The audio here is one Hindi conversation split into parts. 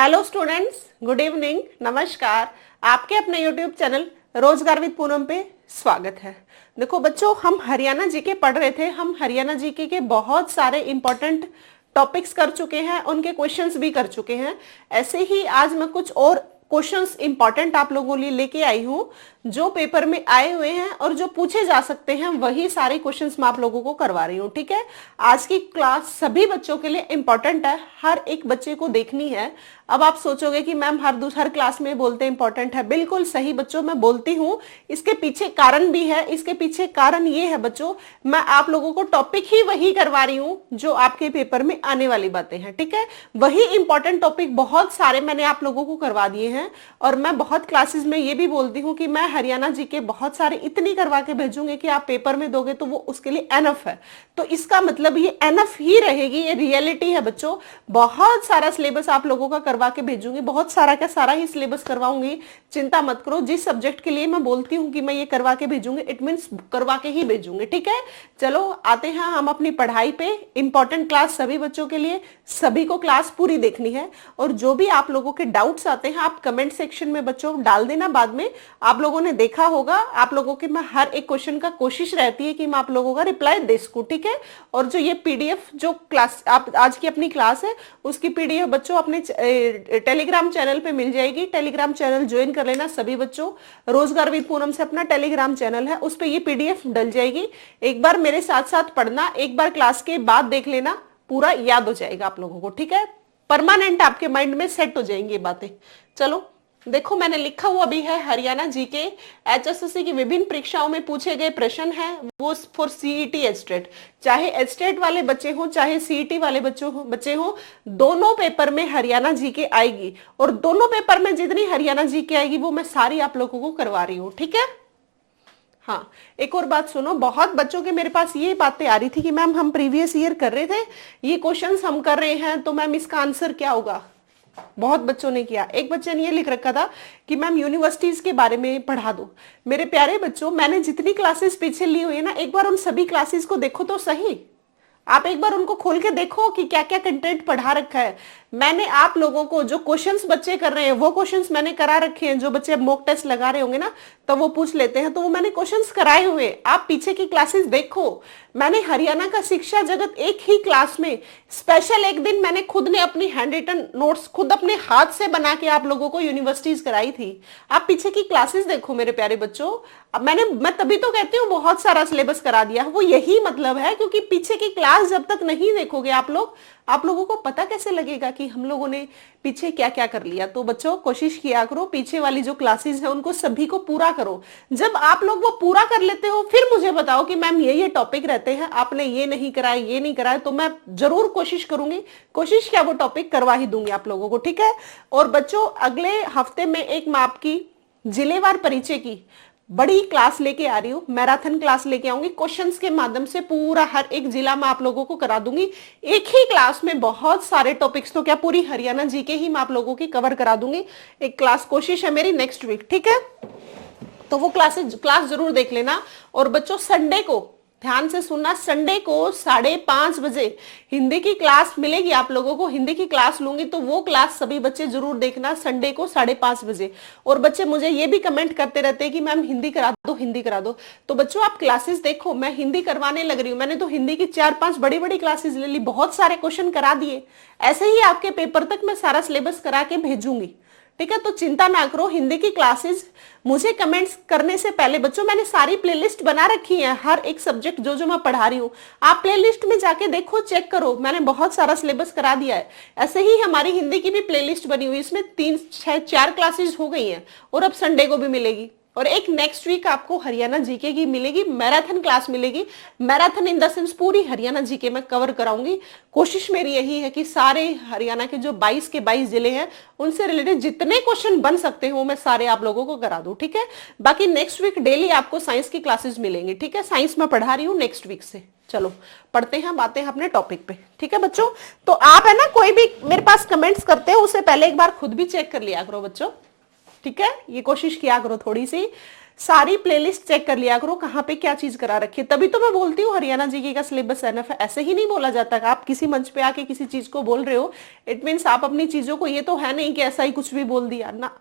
हेलो स्टूडेंट्स, गुड इवनिंग, नमस्कार। आपके अपने यूट्यूब चैनल रोजगार विद पूनम पे स्वागत है। देखो बच्चों, हम हरियाणा जीके पढ़ रहे थे। हम हरियाणा जीके के बहुत सारे इंपॉर्टेंट टॉपिक्स कर चुके हैं, उनके क्वेश्चंस भी कर चुके हैं। ऐसे ही आज मैं कुछ और क्वेश्चंस इंपॉर्टेंट आप लोगों के लिए लेके आई हूं, जो पेपर में आए हुए हैं और जो पूछे जा सकते हैं, वही सारे क्वेश्चंस मैं आप लोगों को करवा रही हूं। ठीक है, आज की क्लास सभी बच्चों के लिए इंपॉर्टेंट है, हर एक बच्चे को देखनी है। अब आप सोचोगे कि मैम हर क्लास में बोलते इंपॉर्टेंट है। बिल्कुल सही बच्चों, मैं बोलती हूँ। इसके पीछे कारण भी है। इसके पीछे कारण ये है बच्चों, मैं आप लोगों को टॉपिक ही वही करवा रही हूँ जो आपके पेपर में आने वाली बातें हैं। ठीक है, वही इंपॉर्टेंट टॉपिक बहुत सारे मैंने आप लोगों को करवा दिए हैं। और मैं बहुत क्लासेस में ये भी बोलती हूँ कि मैं हरियाणा जी के बहुत सारे इतनी करवा के भेजूंगी कि आप पेपर में दोगे तो वो उसके लिए एनफ है। तो इसका मतलब ये एनफ ही रहेगी, ये रियलिटी है बच्चों। बहुत सारा सिलेबस आप लोगों का करवा के भेजूंगी, बहुत सारा क्या सारा ही सिलेबस करवाऊंगी। चिंता मत करो, जिस सब्जेक्ट के लिए मैं बोलती हूँ कि मैं ये करवा के भेजूंगी, इट मीन्स करवा के ही भेजूंगी। ठीक है, चलो आते हैं हम अपनी पढ़ाई पे। इंपॉर्टेंट क्लास सभी बच्चों के लिए, सभी को क्लास पूरी देखनी है। और जो भी आप लोगों के डाउट्स आते हैं, आप कमेंट सेक्शन में बच्चों डाल देना। बाद में आप लोगों ने देखा होगा, आप लोगों के मैं हर एक क्वेश्चन का कोशिश रहती है कि मैं आप लोगों का रिप्लाई दे सकूं। ठीक है, और जो ये पीडीएफ जो क्लास आप आज की अपनी क्लास है, उसकी पीडीएफ बच्चों अपने टेलीग्राम चैनल पे मिल जाएगी। टेलीग्राम चैनल ज्वाइन कर लेना सभी बच्चों। रोजगार विद पूनम से अपना टेलीग्राम चैनल है, उस पर ये पीडीएफ डल जाएगी। एक बार मेरे साथ साथ पढ़ना, एक बार क्लास के बाद देख लेना, पूरा याद हो जाएगा आप लोगों को। ठीक है, परमानेंट आपके माइंड में सेट हो जाएंगी बातें। चलो देखो, मैंने लिखा हुआ भी है हरियाणा जीके एचएसएससी की विभिन्न परीक्षाओं में पूछे गए प्रश्न हैं, वो फॉर सीईटी एस्टेट। चाहे एस्टेट वाले बच्चे हो, चाहे सीईटी वाले बच्चे हो, दोनों पेपर में हरियाणा जीके आएगी। और दोनों पेपर में जितनी हरियाणा जीके आएगी वो मैं सारी आप लोगों को करवा रही हूँ। ठीक है, हाँ एक और बात सुनो, बहुत बच्चों के मेरे पास ये बातें आ रही थी कि मैम हम प्रीवियस ईयर कर रहे थे, ये क्वेश्चंस हम कर रहे हैं, तो मैम इसका आंसर क्या होगा। बहुत बच्चों ने किया। एक बच्चे ने ये लिख रखा था कि मैम यूनिवर्सिटीज के बारे में पढ़ा दो। मेरे प्यारे बच्चों, मैंने जितनी क्लासेस पीछे ली हुई है ना, एक बार उन सभी क्लासेस को देखो तो सही। आप एक बार उनको खोल के देखो कि क्या क्या कंटेंट पढ़ा रखा है। मैंने आप लोगों को जो क्वेश्चंस बच्चे कर रहे हैं वो क्वेश्चंस मैंने करा रखे हैं। जो बच्चे अब मॉक टेस्ट लगा रहे होंगे ना, तो वो पूछ लेते हैं, तो वो मैंने क्वेश्चंस कराए हुए। आप पीछे की क्लासेस देखो। मैंने हरियाणा का शिक्षा जगत एक ही क्लास में स्पेशल एक दिन मैंने खुद ने अपनी हैंड रिटन नोट्स खुद अपने हाथ से बना के आप लोगों को यूनिवर्सिटीज कराई थी। आप पीछे की क्लासेस देखो मेरे प्यारे बच्चों। अब मैं तभी तो कहती हूँ बहुत सारा सिलेबस करा दिया, वो यही मतलब है। क्योंकि पीछे की क्लास जब तक नहीं देखोगे आप लोगों को पता कैसे लगेगा कि हम लोगों ने पीछे क्या क्या कर लिया। तो बच्चों कोशिश किया करो, पीछे वाली जो क्लासेस है उनको सभी को पूरा करो। जब आप लोग वो पूरा कर लेते हो, फिर मुझे बताओ कि मैम ये टॉपिक रहते हैं, आपने ये नहीं कराया, ये नहीं कराया, तो मैं जरूर कोशिश करूंगी, कोशिश क्या वो टॉपिक करवा ही दूंगी आप लोगों को। ठीक है, और बच्चों अगले हफ्ते में एक मैं आपकी जिलेवार परिचय की बड़ी क्लास लेके आ रही हूँ, मैराथन क्लास लेके आऊंगी। क्वेश्चंस के माध्यम से पूरा हर एक जिला में आप लोगों को करा दूंगी। एक ही क्लास में बहुत सारे टॉपिक्स, तो क्या पूरी हरियाणा जीके ही मैं आप लोगों की कवर करा दूंगी। एक क्लास कोशिश है मेरी नेक्स्ट वीक। ठीक है, तो वो क्लास जरूर देख लेना। और बच्चों संडे को ध्यान से सुनना, संडे को 5:30 बजे हिंदी की क्लास मिलेगी आप लोगों को। हिंदी की क्लास लूंगी, तो वो क्लास सभी बच्चे जरूर देखना संडे को 5:30 बजे। और बच्चे मुझे ये भी कमेंट करते रहते हैं कि मैम हिंदी करा दो, हिंदी करा दो। तो बच्चों आप क्लासेस देखो, मैं हिंदी करवाने लग रही हूँ। मैंने तो हिंदी की 4-5 बड़ी बड़ी क्लासेस ले ली, बहुत सारे क्वेश्चन करा दिए। ऐसे ही आपके पेपर तक मैं सारा सिलेबस करा के भेजूंगी। ठीक है, तो चिंता ना करो। हिंदी की क्लासेस मुझे कमेंट्स करने से पहले बच्चों मैंने सारी प्लेलिस्ट बना रखी है, हर एक सब्जेक्ट जो मैं पढ़ा रही हूँ। आप प्लेलिस्ट में जाके देखो, चेक करो, मैंने बहुत सारा सिलेबस करा दिया है। ऐसे ही हमारी हिंदी की भी प्लेलिस्ट बनी हुई, इसमें 3-4 क्लासेस हो गई हैं, और अब संडे को भी मिलेगी। और एक नेक्स्ट वीक आपको हरियाणा जीके की मिलेगी, मैराथन क्लास मिलेगी। मैराथन इन द सेंस पूरी हरियाणा जीके में कवर कराऊंगी। कोशिश मेरी यही है कि सारे हरियाणा के जो 22 के 22 जिले हैं, उनसे रिलेटेड जितने क्वेश्चन बन सकते हो मैं सारे आप लोगों को करा दूं। ठीक है, बाकी नेक्स्ट वीक डेली आपको साइंस की क्लासेस मिलेंगी। ठीक है, साइंस में पढ़ा रही हूँ नेक्स्ट वीक से। चलो पढ़ते हैं, बातें अपने टॉपिक पे। ठीक है बच्चों, तो आप है ना कोई भी मेरे पास कमेंट्स करते हो उससे पहले एक बार खुद भी चेक कर लिया करो बच्चों। ठीक है, ये कोशिश किया करो थोड़ी सी। सारी प्लेलिस्ट चेक कर लिया करो कहाँ पे क्या चीज करा रखी है। तभी तो मैं बोलती हूँ हरियाणा जीके का सिलेबस एनफ है। ऐसे ही नहीं बोला जाता कि आप किसी मंच पे आके किसी चीज को बोल रहे हो इट मीन्स आप अपनी चीजों को, ये तो है नहीं कि ऐसा ही कुछ भी बोल दिया ना।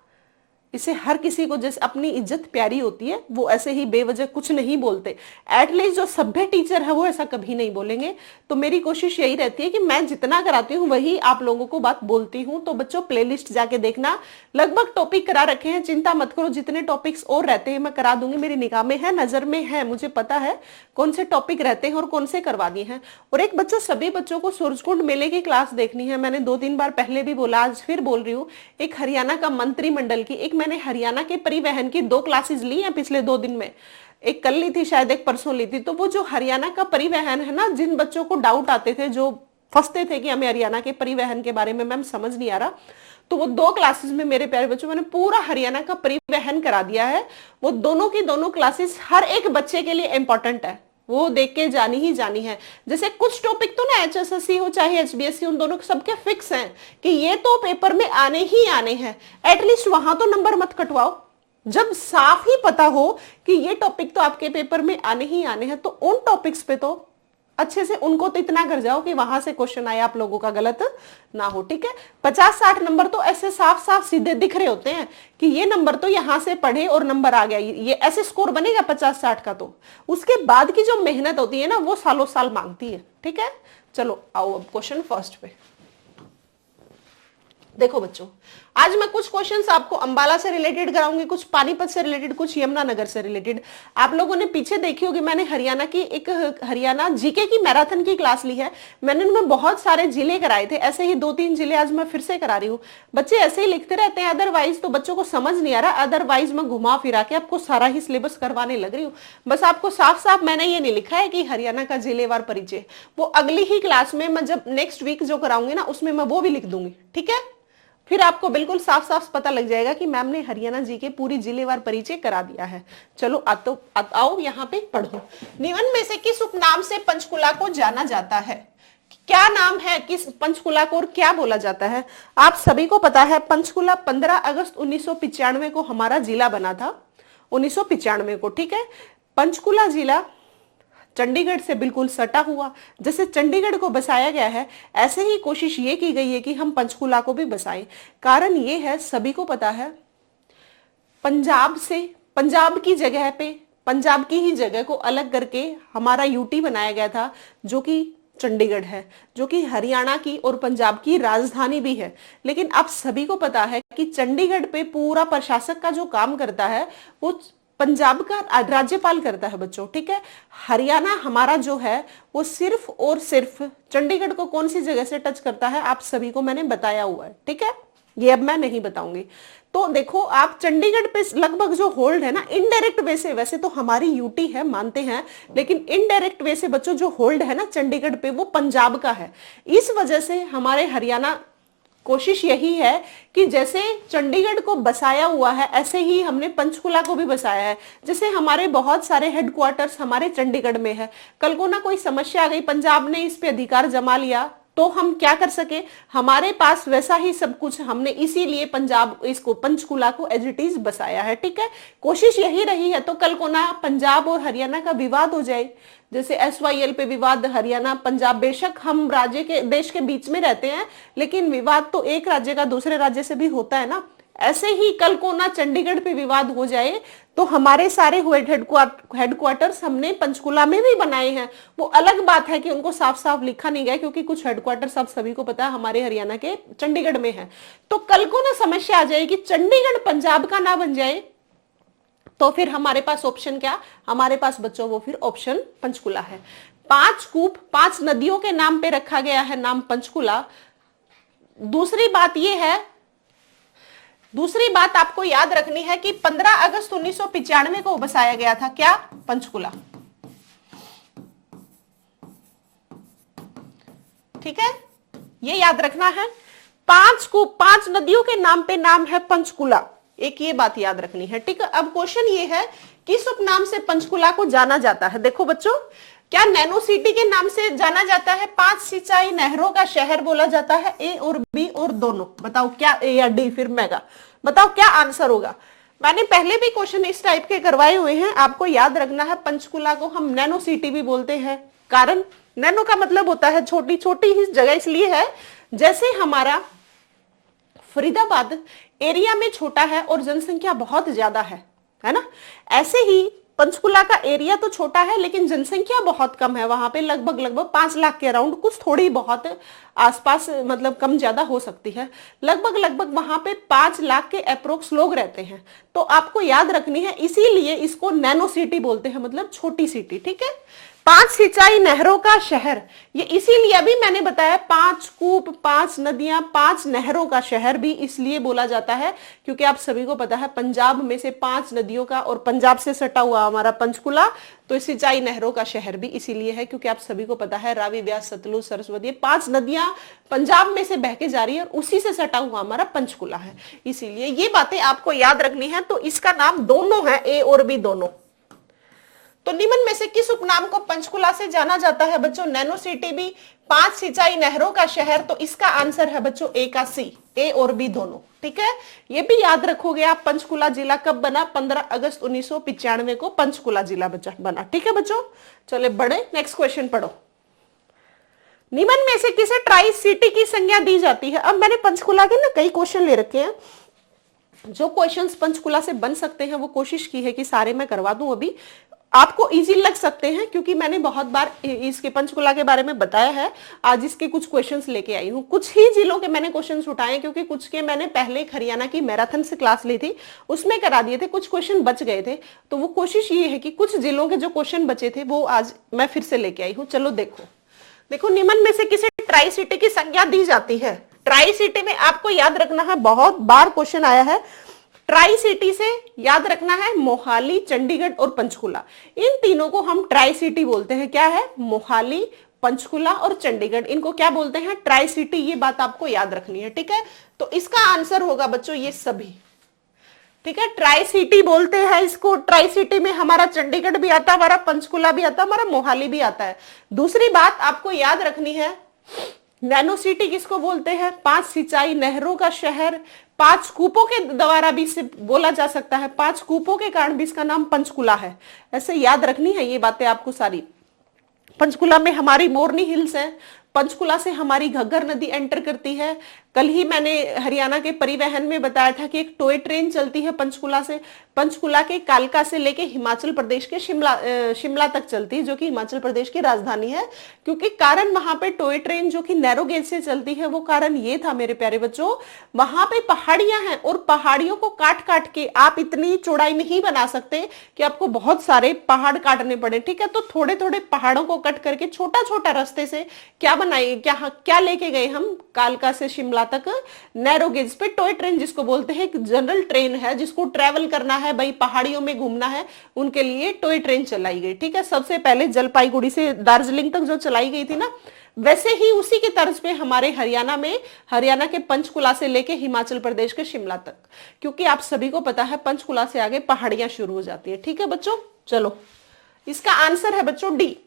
इसे हर किसी को जैसे अपनी इज्जत प्यारी होती है वो ऐसे ही बेवजह कुछ नहीं बोलते। एटलीस्ट जो सभ्य टीचर है वो ऐसा कभी नहीं बोलेंगे। तो मेरी कोशिश यही रहती है कि मैं जितना कराती हूँ वही आप लोगों को बात बोलती हूँ। तो बच्चों प्लेलिस्ट जाके देखना, लगभग टॉपिक करा रखे हैं, चिंता मत करो। जितने टॉपिक्स और रहते हैं मैं करा दूंगी, मेरी निगाह में है, नजर में है, मुझे पता है कौन से टॉपिक रहते हैं और कौन से करवा दिए हैं। और एक बच्चों, सभी बच्चों को सूरजकुंड मेले की क्लास देखनी है। मैंने 2-3 बार पहले भी बोला, आज फिर बोल रही हूँ। एक हरियाणा का मंत्रिमंडल की, एक मैंने हरियाणा के परिवहन की 2 क्लासेस ली हैं पिछले 2 दिन में। एक कल ली थी शायद, एक परसों ली थी। तो वो जो हरियाणा का परिवहन है ना, जिन बच्चों को डाउट आते थे, जो फंसते थे कि हमें हरियाणा के परिवहन के बारे में मैम समझ नहीं आ रहा, तो वो 2 क्लासेस में मेरे प्यारे बच्चों मैंने पूरा हरियाणा का परिवहन करा दिया है। वो दोनों की दोनों क्लासेस हर एक बच्चे के लिए इंपॉर्टेंट है, वो देख के जानी ही जानी है। जैसे कुछ टॉपिक तो ना HSSC हो चाहे HBSC, उन दोनों सबके फिक्स हैं कि ये तो पेपर में आने ही आने हैं। एटलीस्ट वहां तो नंबर मत कटवाओ। जब साफ ही पता हो कि ये टॉपिक तो आपके पेपर में आने ही आने हैं, तो उन टॉपिक्स पे तो अच्छे से उनको तो इतना कर जाओ कि वहां से क्वेश्चन आए आप लोगों का गलत ना हो। ठीक है, 50-60 नंबर तो ऐसे साफ साफ सीधे दिख रहे होते हैं कि ये नंबर तो यहां से पढ़े और नंबर आ गया, ये ऐसे स्कोर बनेगा 50-60 का। तो उसके बाद की जो मेहनत होती है ना, वो सालों साल मांगती है। ठीक है, चलो आओ अब क्वेश्चन फर्स्ट पे। देखो बच्चों, आज मैं कुछ क्वेश्चंस आपको अंबाला से रिलेटेड कराऊंगी, कुछ पानीपत से रिलेटेड, कुछ यमुनानगर से रिलेटेड। आप लोगों ने पीछे देखी होगी मैंने हरियाणा की एक हरियाणा जीके की मैराथन की क्लास ली है। मैंने उनमें बहुत सारे जिले कराए थे, ऐसे ही 2-3 जिले आज मैं फिर से करा रही हूँ। बच्चे ऐसे ही लिखते रहते हैं, अदरवाइज तो बच्चों को समझ नहीं आ रहा। अदरवाइज मैं घुमा फिरा के आपको सारा ही सिलेबस करवाने लग रही हूँ। बस आपको साफ साफ मैंने ये नहीं लिखा है कि हरियाणा का जिलेवार परिचय, वो अगली ही क्लास में मैं जब नेक्स्ट वीक जो कराऊंगी ना, उसमें मैं वो भी लिख दूंगी। ठीक है, फिर आपको बिल्कुल साफ साफ पता लग जाएगा कि मैम ने हरियाणा जी के पूरी जिलेवार परिचय करा दिया है। चलो आओ यहाँ पे पढ़ो। निम्न में से किस उपनाम से पंचकुला को जाना जाता है? क्या नाम है किस पंचकुला को और क्या बोला जाता है? आप सभी को पता है पंचकुला 15 अगस्त 1995 को हमारा जिला बना था, 1995 को। ठीक है, पंचकुला जिला चंडीगढ़ से बिल्कुल सटा हुआ। जैसे चंडीगढ़ को बसाया गया है, ऐसे ही कोशिश ये की गई है कि हम पंचकुला को भी बसाएं। कारण ये है, सभी को पता है, पंजाब से, पंजाब की जगह पे, पंजाब की ही जगह को अलग करके हमारा यूटी बनाया गया था, जो कि चंडीगढ़ है, जो कि हरियाणा की और पंजाब की राजधानी भी है। लेकिन आप सभी को पता है कि चंडीगढ़ पे पूरा प्रशासक का जो काम करता है वो पंजाब का राज्यपाल करता है बच्चों। ठीक है, हरियाणा हमारा जो है वो सिर्फ और सिर्फ चंडीगढ़ को कौन सी जगह से टच करता है आप सभी को मैंने बताया हुआ है। ठीक है, ये अब मैं नहीं बताऊंगी। तो देखो, आप चंडीगढ़ पे लगभग जो होल्ड है ना, इनडायरेक्ट वे से, वैसे तो हमारी यूटी है मानते हैं, लेकिन इनडायरेक्ट वे से बच्चों जो होल्ड है ना चंडीगढ़ पे, वो पंजाब का है। इस वजह से हमारे हरियाणा कोशिश यही है कि जैसे चंडीगढ़ को बसाया हुआ है, ऐसे ही हमने पंचकुला को भी बसाया है। जैसे हमारे बहुत सारे हेडक्वार्टर्स हमारे चंडीगढ़ में है, कल को ना कोई समस्या आ गई, पंजाब ने इस पे अधिकार जमा लिया, तो हम क्या कर सके, हमारे पास वैसा ही सब कुछ, हमने इसीलिए पंजाब इसको पंचकुला को एज इट इज बसाया है। ठीक है, कोशिश यही रही है। तो कल को ना पंजाब और हरियाणा का विवाद हो जाए, जैसे SYL पे विवाद हरियाणा पंजाब, बेशक हम राज्य के देश के बीच में रहते हैं, लेकिन विवाद तो एक राज्य का दूसरे राज्य से भी होता है ना। ऐसे ही कल को ना चंडीगढ़ पे विवाद हो जाए, तो हमारे सारे हेडक्वार्टर्स हमने पंचकुला में भी बनाए हैं। वो अलग बात है कि उनको साफ साफ लिखा नहीं गया, क्योंकि कुछ हेडक्वार्टर्स आप सभी को पता है हमारे हरियाणा के चंडीगढ़ में है। तो कल को ना समस्या आ जाए कि चंडीगढ़ पंजाब का ना बन जाए, तो फिर हमारे पास ऑप्शन क्या, हमारे पास बच्चों वो फिर ऑप्शन पंचकुला है। 5 कूप 5 नदियों के नाम पे रखा गया है नाम पंचकुला। दूसरी बात आपको याद रखनी है कि 15 अगस्त 1995 को बसाया गया था क्या, पंचकुला। ठीक है, ये याद रखना है। 5 नदियों के नाम पे नाम है पंचकुला, एक ये बात याद रखनी है। ठीक है, अब क्वेश्चन ये है, किस उपनाम से पंचकुला को जाना जाता है? देखो बच्चों, क्या नैनो सिटी के नाम से जाना जाता है? 5 सिंचाई नहरों का शहर बोला जाता है, A और B और दोनों। बताओ क्या A या D, फिर मेगा, बताओ क्या आंसर होगा? मैंने पहले भी क्वेश्चन इस टाइप के करवाए हुए हैं, आपको याद रखना है। पंचकुला को हम नैनो सिटी भी बोलते हैं, कारण नैनो का मतलब होता है छोटी, छोटी ही जगह इसलिए है जैसे हमारा फरीदाबाद एरिया में छोटा है और जनसंख्या बहुत ज्यादा है ना, ऐसे ही पंचकुला का एरिया तो छोटा है लेकिन जनसंख्या बहुत कम है, वहां पे लगभग लगभग 5 लाख के अराउंड, कुछ थोड़ी बहुत आसपास मतलब कम ज्यादा हो सकती है, लगभग लगभग वहां पे 5 लाख के अप्रोक्स लोग रहते हैं। तो आपको याद रखनी है, इसीलिए इसको नैनो सिटी बोलते हैं, मतलब छोटी सिटी। ठीक है, 5 सिंचाई नहरों का शहर, ये इसीलिए अभी मैंने बताया 5 कूप, 5 नदियां, 5 नहरों का शहर भी इसलिए बोला जाता है क्योंकि आप सभी को पता है पंजाब में से 5 नदियों का और पंजाब से सटा हुआ हमारा पंचकुला, तो सिंचाई नहरों का शहर भी इसीलिए है क्योंकि आप सभी को पता है रावी, व्यास, सतलुज, सरस्वती, 5 नदियां पंजाब में से बह के जा रही है और उसी से सटा हुआ हमारा पंचकुला है, इसीलिए ये बातें आपको याद रखनी है। तो इसका नाम दोनों है, ए और बी दोनों। तो निम्न में से किस उपनाम को पंचकुला से जाना जाता है बच्चों? नैनो सिटी भी, 5 सिंचाई नहरों का शहर, तो इसका आंसर है बच्चों ए का सी, ए और बी दोनों। ठीक है, ये भी याद रखोगे आप। पंचकुला जिला कब बना? 15 अगस्त 1995 को पंचकुला जिला बना। ठीक है बच्चों, चले बढ़े, नेक्स्ट क्वेश्चन पढ़ो। निम्न में से किसे ट्राई सिटी की संज्ञा दी जाती है? अब मैंने पंचकुला के ना कई क्वेश्चन ले रखे हैं, जो क्वेश्चंस पंचकुला से बन सकते हैं वो कोशिश की है कि सारे मैं करवा दूं, अभी आपको इजी लग सकते हैं क्योंकि मैंने बहुत बार इसके पंचकुला के बारे में बताया है। आज इसके कुछ क्वेश्चंस लेके आई हूँ, कुछ ही जिलों के मैंने क्वेश्चंस उठाए क्योंकि कुछ के मैंने पहले हरियाणा की मैराथन से क्लास ली थी, उसमें करा दिए थे, कुछ क्वेश्चन बच गए थे, तो वो कोशिश ये है कि कुछ जिलों के जो क्वेश्चन बचे थे वो आज मैं फिर से लेके आई हूँ। चलो देखो, निम्न में से किसे ट्राई सिटी की संज्ञा दी जाती है? ट्राई सिटी में आपको याद रखना है, बहुत बार क्वेश्चन आया है, ट्राई सिटी से याद रखना है मोहाली, चंडीगढ़ और पंचकुला, इन तीनों को हम ट्राई सिटी बोलते हैं। क्या है? मोहाली, पंचकुला और चंडीगढ़, इनको क्या बोलते हैं? Tri city. ये बात आपको याद रखनी है। ठीक है, तो इसका आंसर होगा बच्चों ये सभी। ठीक है, ट्राई सिटी बोलते हैं इसको। ट्राई सिटी में हमारा चंडीगढ़ भी आता है, हमारा पंचकुला भी आता है, हमारा मोहाली भी आता है। दूसरी बात आपको याद रखनी है, नैनो सिटी किसको बोलते हैं? 5 सिंचाई नहरों का शहर, 5 कूपों के द्वारा भी इसे बोला जा सकता है, 5 कूपों के कारण भी इसका नाम पंचकुला है। ऐसे याद रखनी है ये बातें आपको सारी। पंचकुला में हमारी मोरनी हिल्स है, पंचकुला से हमारी घग्गर नदी एंटर करती है। कल ही मैंने हरियाणा के परिवहन में बताया था कि एक टॉय ट्रेन चलती है पंचकुला से, पंचकुला के कालका से लेके हिमाचल प्रदेश के शिमला तक चलती है, जो कि हिमाचल प्रदेश की राजधानी है। क्योंकि कारण वहां पे टॉय ट्रेन जो कि नैरो गेज से चलती है, वो कारण ये था मेरे प्यारे बच्चों, वहां पे पहाड़ियां हैं और पहाड़ियों को काट काट के आप इतनी चौड़ाई नहीं बना सकते कि आपको बहुत सारे पहाड़ काटने पड़े। ठीक है, तो थोड़े थोड़े पहाड़ों को कट करके छोटा छोटा रास्ते से क्या बनाए, क्या लेके गए हम कालका से शिमला तक नैरो गेज पे टॉय ट्रेन, जिसको बोलते हैं, एक जनरल ट्रेन है जिसको ट्रेवल करना है भाई, पहाड़ियों में घूमना है, उनके लिए टॉय ट्रेन चलाई गई। ठीक है, सबसे पहले जलपाईगुड़ी से दार्जिलिंग तक जो चलाई गई थी ना, वैसे ही उसी के तर्ज पे हमारे हरियाणा में, हरियाणा के पंचकुला से लेके हिमाचल प्रदेश के शिमला तक, क्योंकि आप सभी को पता है पंचकुला से आगे पहाड़ियां शुरू हो जाती है। ठीक है बच्चों, चलो इसका आंसर है बच्चों डी।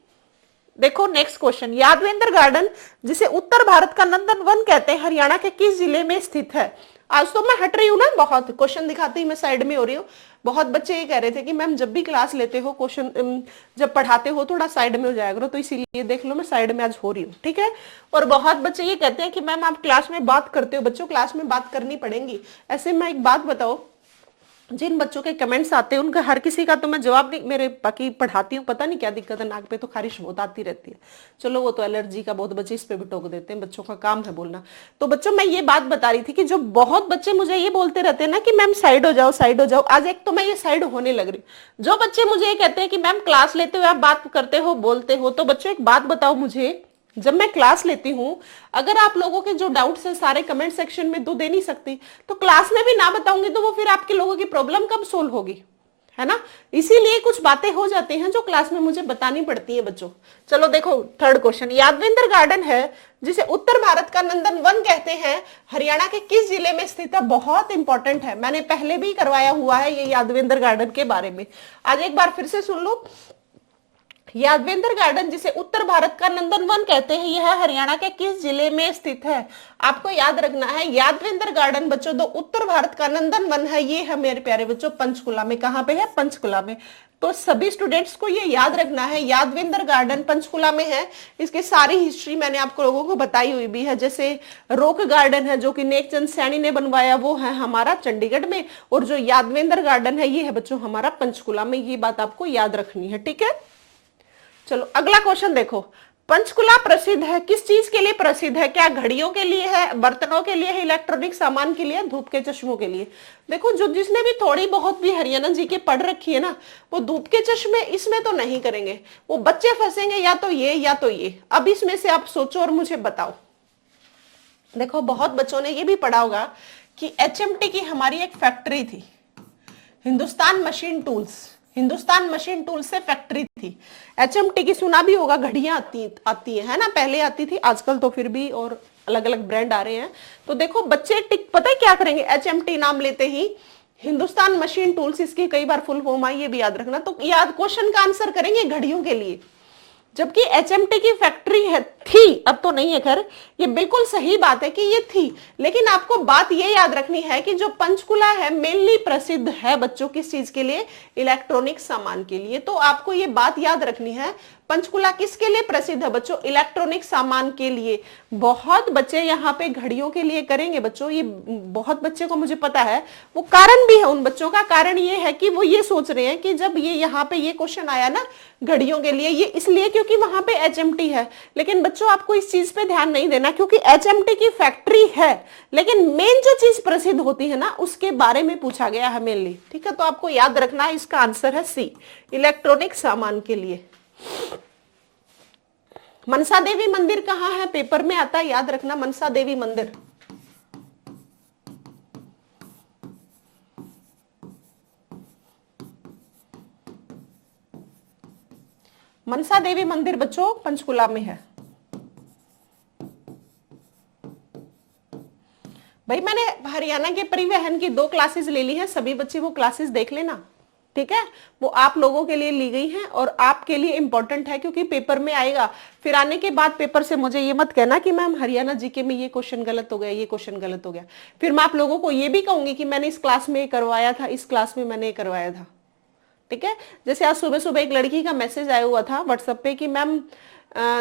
देखो नेक्स्ट क्वेश्चन, यादवेंद्र गार्डन जिसे उत्तर भारत का नंदन वन कहते हैं, हरियाणा के किस जिले में स्थित है? आज तो मैं हट रही हूँ ना, बहुत क्वेश्चन दिखाती ही मैं साइड में हो रही हूँ। बहुत बच्चे ये कह रहे थे कि मैम जब भी क्लास लेते हो, क्वेश्चन जब पढ़ाते हो थोड़ा साइड में हो जाया करो, तो इसीलिए देख लो मैं साइड में आज हो रही हूँ। ठीक है, और बहुत बच्चे ये कहते हैं कि मैम आप क्लास में बात करते हो। बच्चों क्लास में बात करनी पड़ेगी। ऐसे मैं एक बात बताओ, जिन बच्चों के कमेंट्स आते हैं उनका हर किसी का तो मैं जवाब नहीं, मेरे बाकी पढ़ाती हूँ, पता नहीं क्या दिक्कत है, नाक पे तो खारिश बहुत आती रहती है। चलो वो तो एलर्जी का, बहुत बच्चे इस पे भी टोक देते हैं, बच्चों का काम है बोलना। तो बच्चों मैं ये बात बता रही थी कि जो बहुत बच्चे मुझे ये बोलते रहते हैं ना कि मैम साइड हो जाओ, साइड हो जाओ, आज एक तो मैं ये साइड होने लग रही। जो बच्चे मुझे ये कहते हैं कि मैम क्लास लेते हुए आप बात करते हो, बोलते हो, तो बच्चों एक बात बताओ मुझे, जब मैं क्लास लेती हूँ, अगर आप लोगों के जो डाउट्स है सारे कमेंट सेक्शन में तो दे नहीं सकती, तो क्लास में भी ना बताऊंगी तो वो फिर आपके लोगों की प्रॉब्लम कब सोल्व होगी, है ना? इसीलिए कुछ बातें हो जाती हैं जो क्लास में मुझे बतानी पड़ती है बच्चों। चलो देखो थर्ड क्वेश्चन, यादवेंद्र गार्डन है जिसे उत्तर भारत का नंदन वन कहते हैं, हरियाणा के किस जिले में स्थित है? बहुत इंपॉर्टेंट है, मैंने पहले भी करवाया हुआ है ये यादवेंद्र गार्डन के बारे में, आज एक बार फिर से सुन लो। यादवेंद्र गार्डन, जिसे उत्तर भारत का नंदन वन कहते हैं, यह हरियाणा के किस जिले में स्थित है? आपको याद रखना है, यादवेंद्र गार्डन बच्चों जो उत्तर भारत का नंदन वन है, ये है मेरे प्यारे बच्चों पंचकुला में। कहां पे है? पंचकुला में। तो सभी स्टूडेंट्स को ये याद रखना है, यादवेंद्र गार्डन पंचकुला में है। इसकी सारी हिस्ट्री मैंने आपको लोगों को बताई हुई भी है। जैसे रॉक गार्डन है जो कि नेकचंद सैनी ने बनवाया, वो है हमारा चंडीगढ़ में, और जो यादवेंद्र गार्डन है ये है बच्चों हमारा पंचकुला में। ये बात आपको याद रखनी है, ठीक है। चलो अगला क्वेश्चन देखो, पंचकुला प्रसिद्ध है, किस चीज के लिए प्रसिद्ध है? क्या घड़ियों के लिए है, बर्तनों के लिए है, इलेक्ट्रॉनिक सामान के लिए, धूप के चश्मों के लिए? देखो जो जिसने भी थोड़ी बहुत भी हरियाणा जी के पढ़ रखी है ना, वो धूप के चश्मे इसमें तो नहीं करेंगे, वो बच्चे फंसेंगे या तो ये या तो ये। अब इसमें से आप सोचो और मुझे बताओ। देखो बहुत बच्चों ने ये भी पढ़ा होगा कि एचएमटी की हमारी एक फैक्ट्री थी, Hindustan machine tools, Hindustan machine tool से फैक्ट्री थी। एचएमटी की सुना भी होगा, घड़ियां आती है ना, पहले आती थी, आजकल तो फिर भी और अलग अलग ब्रांड आ रहे हैं। तो देखो बच्चे टिक पता है क्या करेंगे, एचएमटी नाम लेते ही हिंदुस्तान मशीन टूल्स, इसकी कई बार फुल फॉर्म आई, ये भी याद रखना। तो याद क्वेश्चन का आंसर करेंगे घड़ियों के लिए, जबकि एचएमटी की फैक्ट्री है थी, अब तो नहीं है खैर, ये बिल्कुल सही बात है कि ये थी। लेकिन आपको बात ये याद रखनी है कि जो पंचकुला है मेनली प्रसिद्ध है बच्चों किस चीज के लिए? इलेक्ट्रॉनिक सामान के लिए। तो आपको ये बात याद रखनी है, पंचकुला किसके लिए प्रसिद्ध है बच्चों? इलेक्ट्रॉनिक सामान के लिए। बहुत बच्चे यहाँ पे घड़ियों के लिए करेंगे बच्चों, ये बहुत बच्चे को मुझे पता है। वो कारण भी है उन बच्चों का, कारण ये है कि वो ये सोच रहे हैं कि जब ये यहाँ पे ये क्वेश्चन आया ना घड़ियों के लिए, ये इसलिए क्योंकि वहां पे एचएमटी है। लेकिन बच्चों आपको इस चीज पे ध्यान नहीं देना, क्योंकि एचएमटी की फैक्ट्री है, लेकिन मेन जो चीज प्रसिद्ध होती है ना उसके बारे में पूछा गया है मेनली, ठीक है। तो आपको याद रखना है, इसका आंसर है सी, इलेक्ट्रॉनिक सामान के लिए। मनसा देवी मंदिर कहाँ है? पेपर में आता है, याद रखना, मनसा देवी मंदिर। मनसा देवी मंदिर बच्चों पंचकुला में है। भाई मैंने हरियाणा के परिवहन की 2 क्लासेस ले ली है, सभी बच्चे वो क्लासेस देख लेना, ठीक है। वो आप लोगों के लिए ली गई हैं और आपके लिए इंपॉर्टेंट है, क्योंकि पेपर में आएगा। फिर आने के बाद पेपर से मुझे ये मत कहना कि मैम हरियाणा जीके में ये क्वेश्चन गलत हो गया, ये क्वेश्चन गलत हो गया। फिर मैं आप लोगों को ये भी कहूंगी कि मैंने इस क्लास में करवाया था, इस क्लास में मैंने करवाया था, ठीक है। जैसे आज सुबह सुबह एक लड़की का मैसेज आया हुआ था व्हाट्सएप पे कि मैम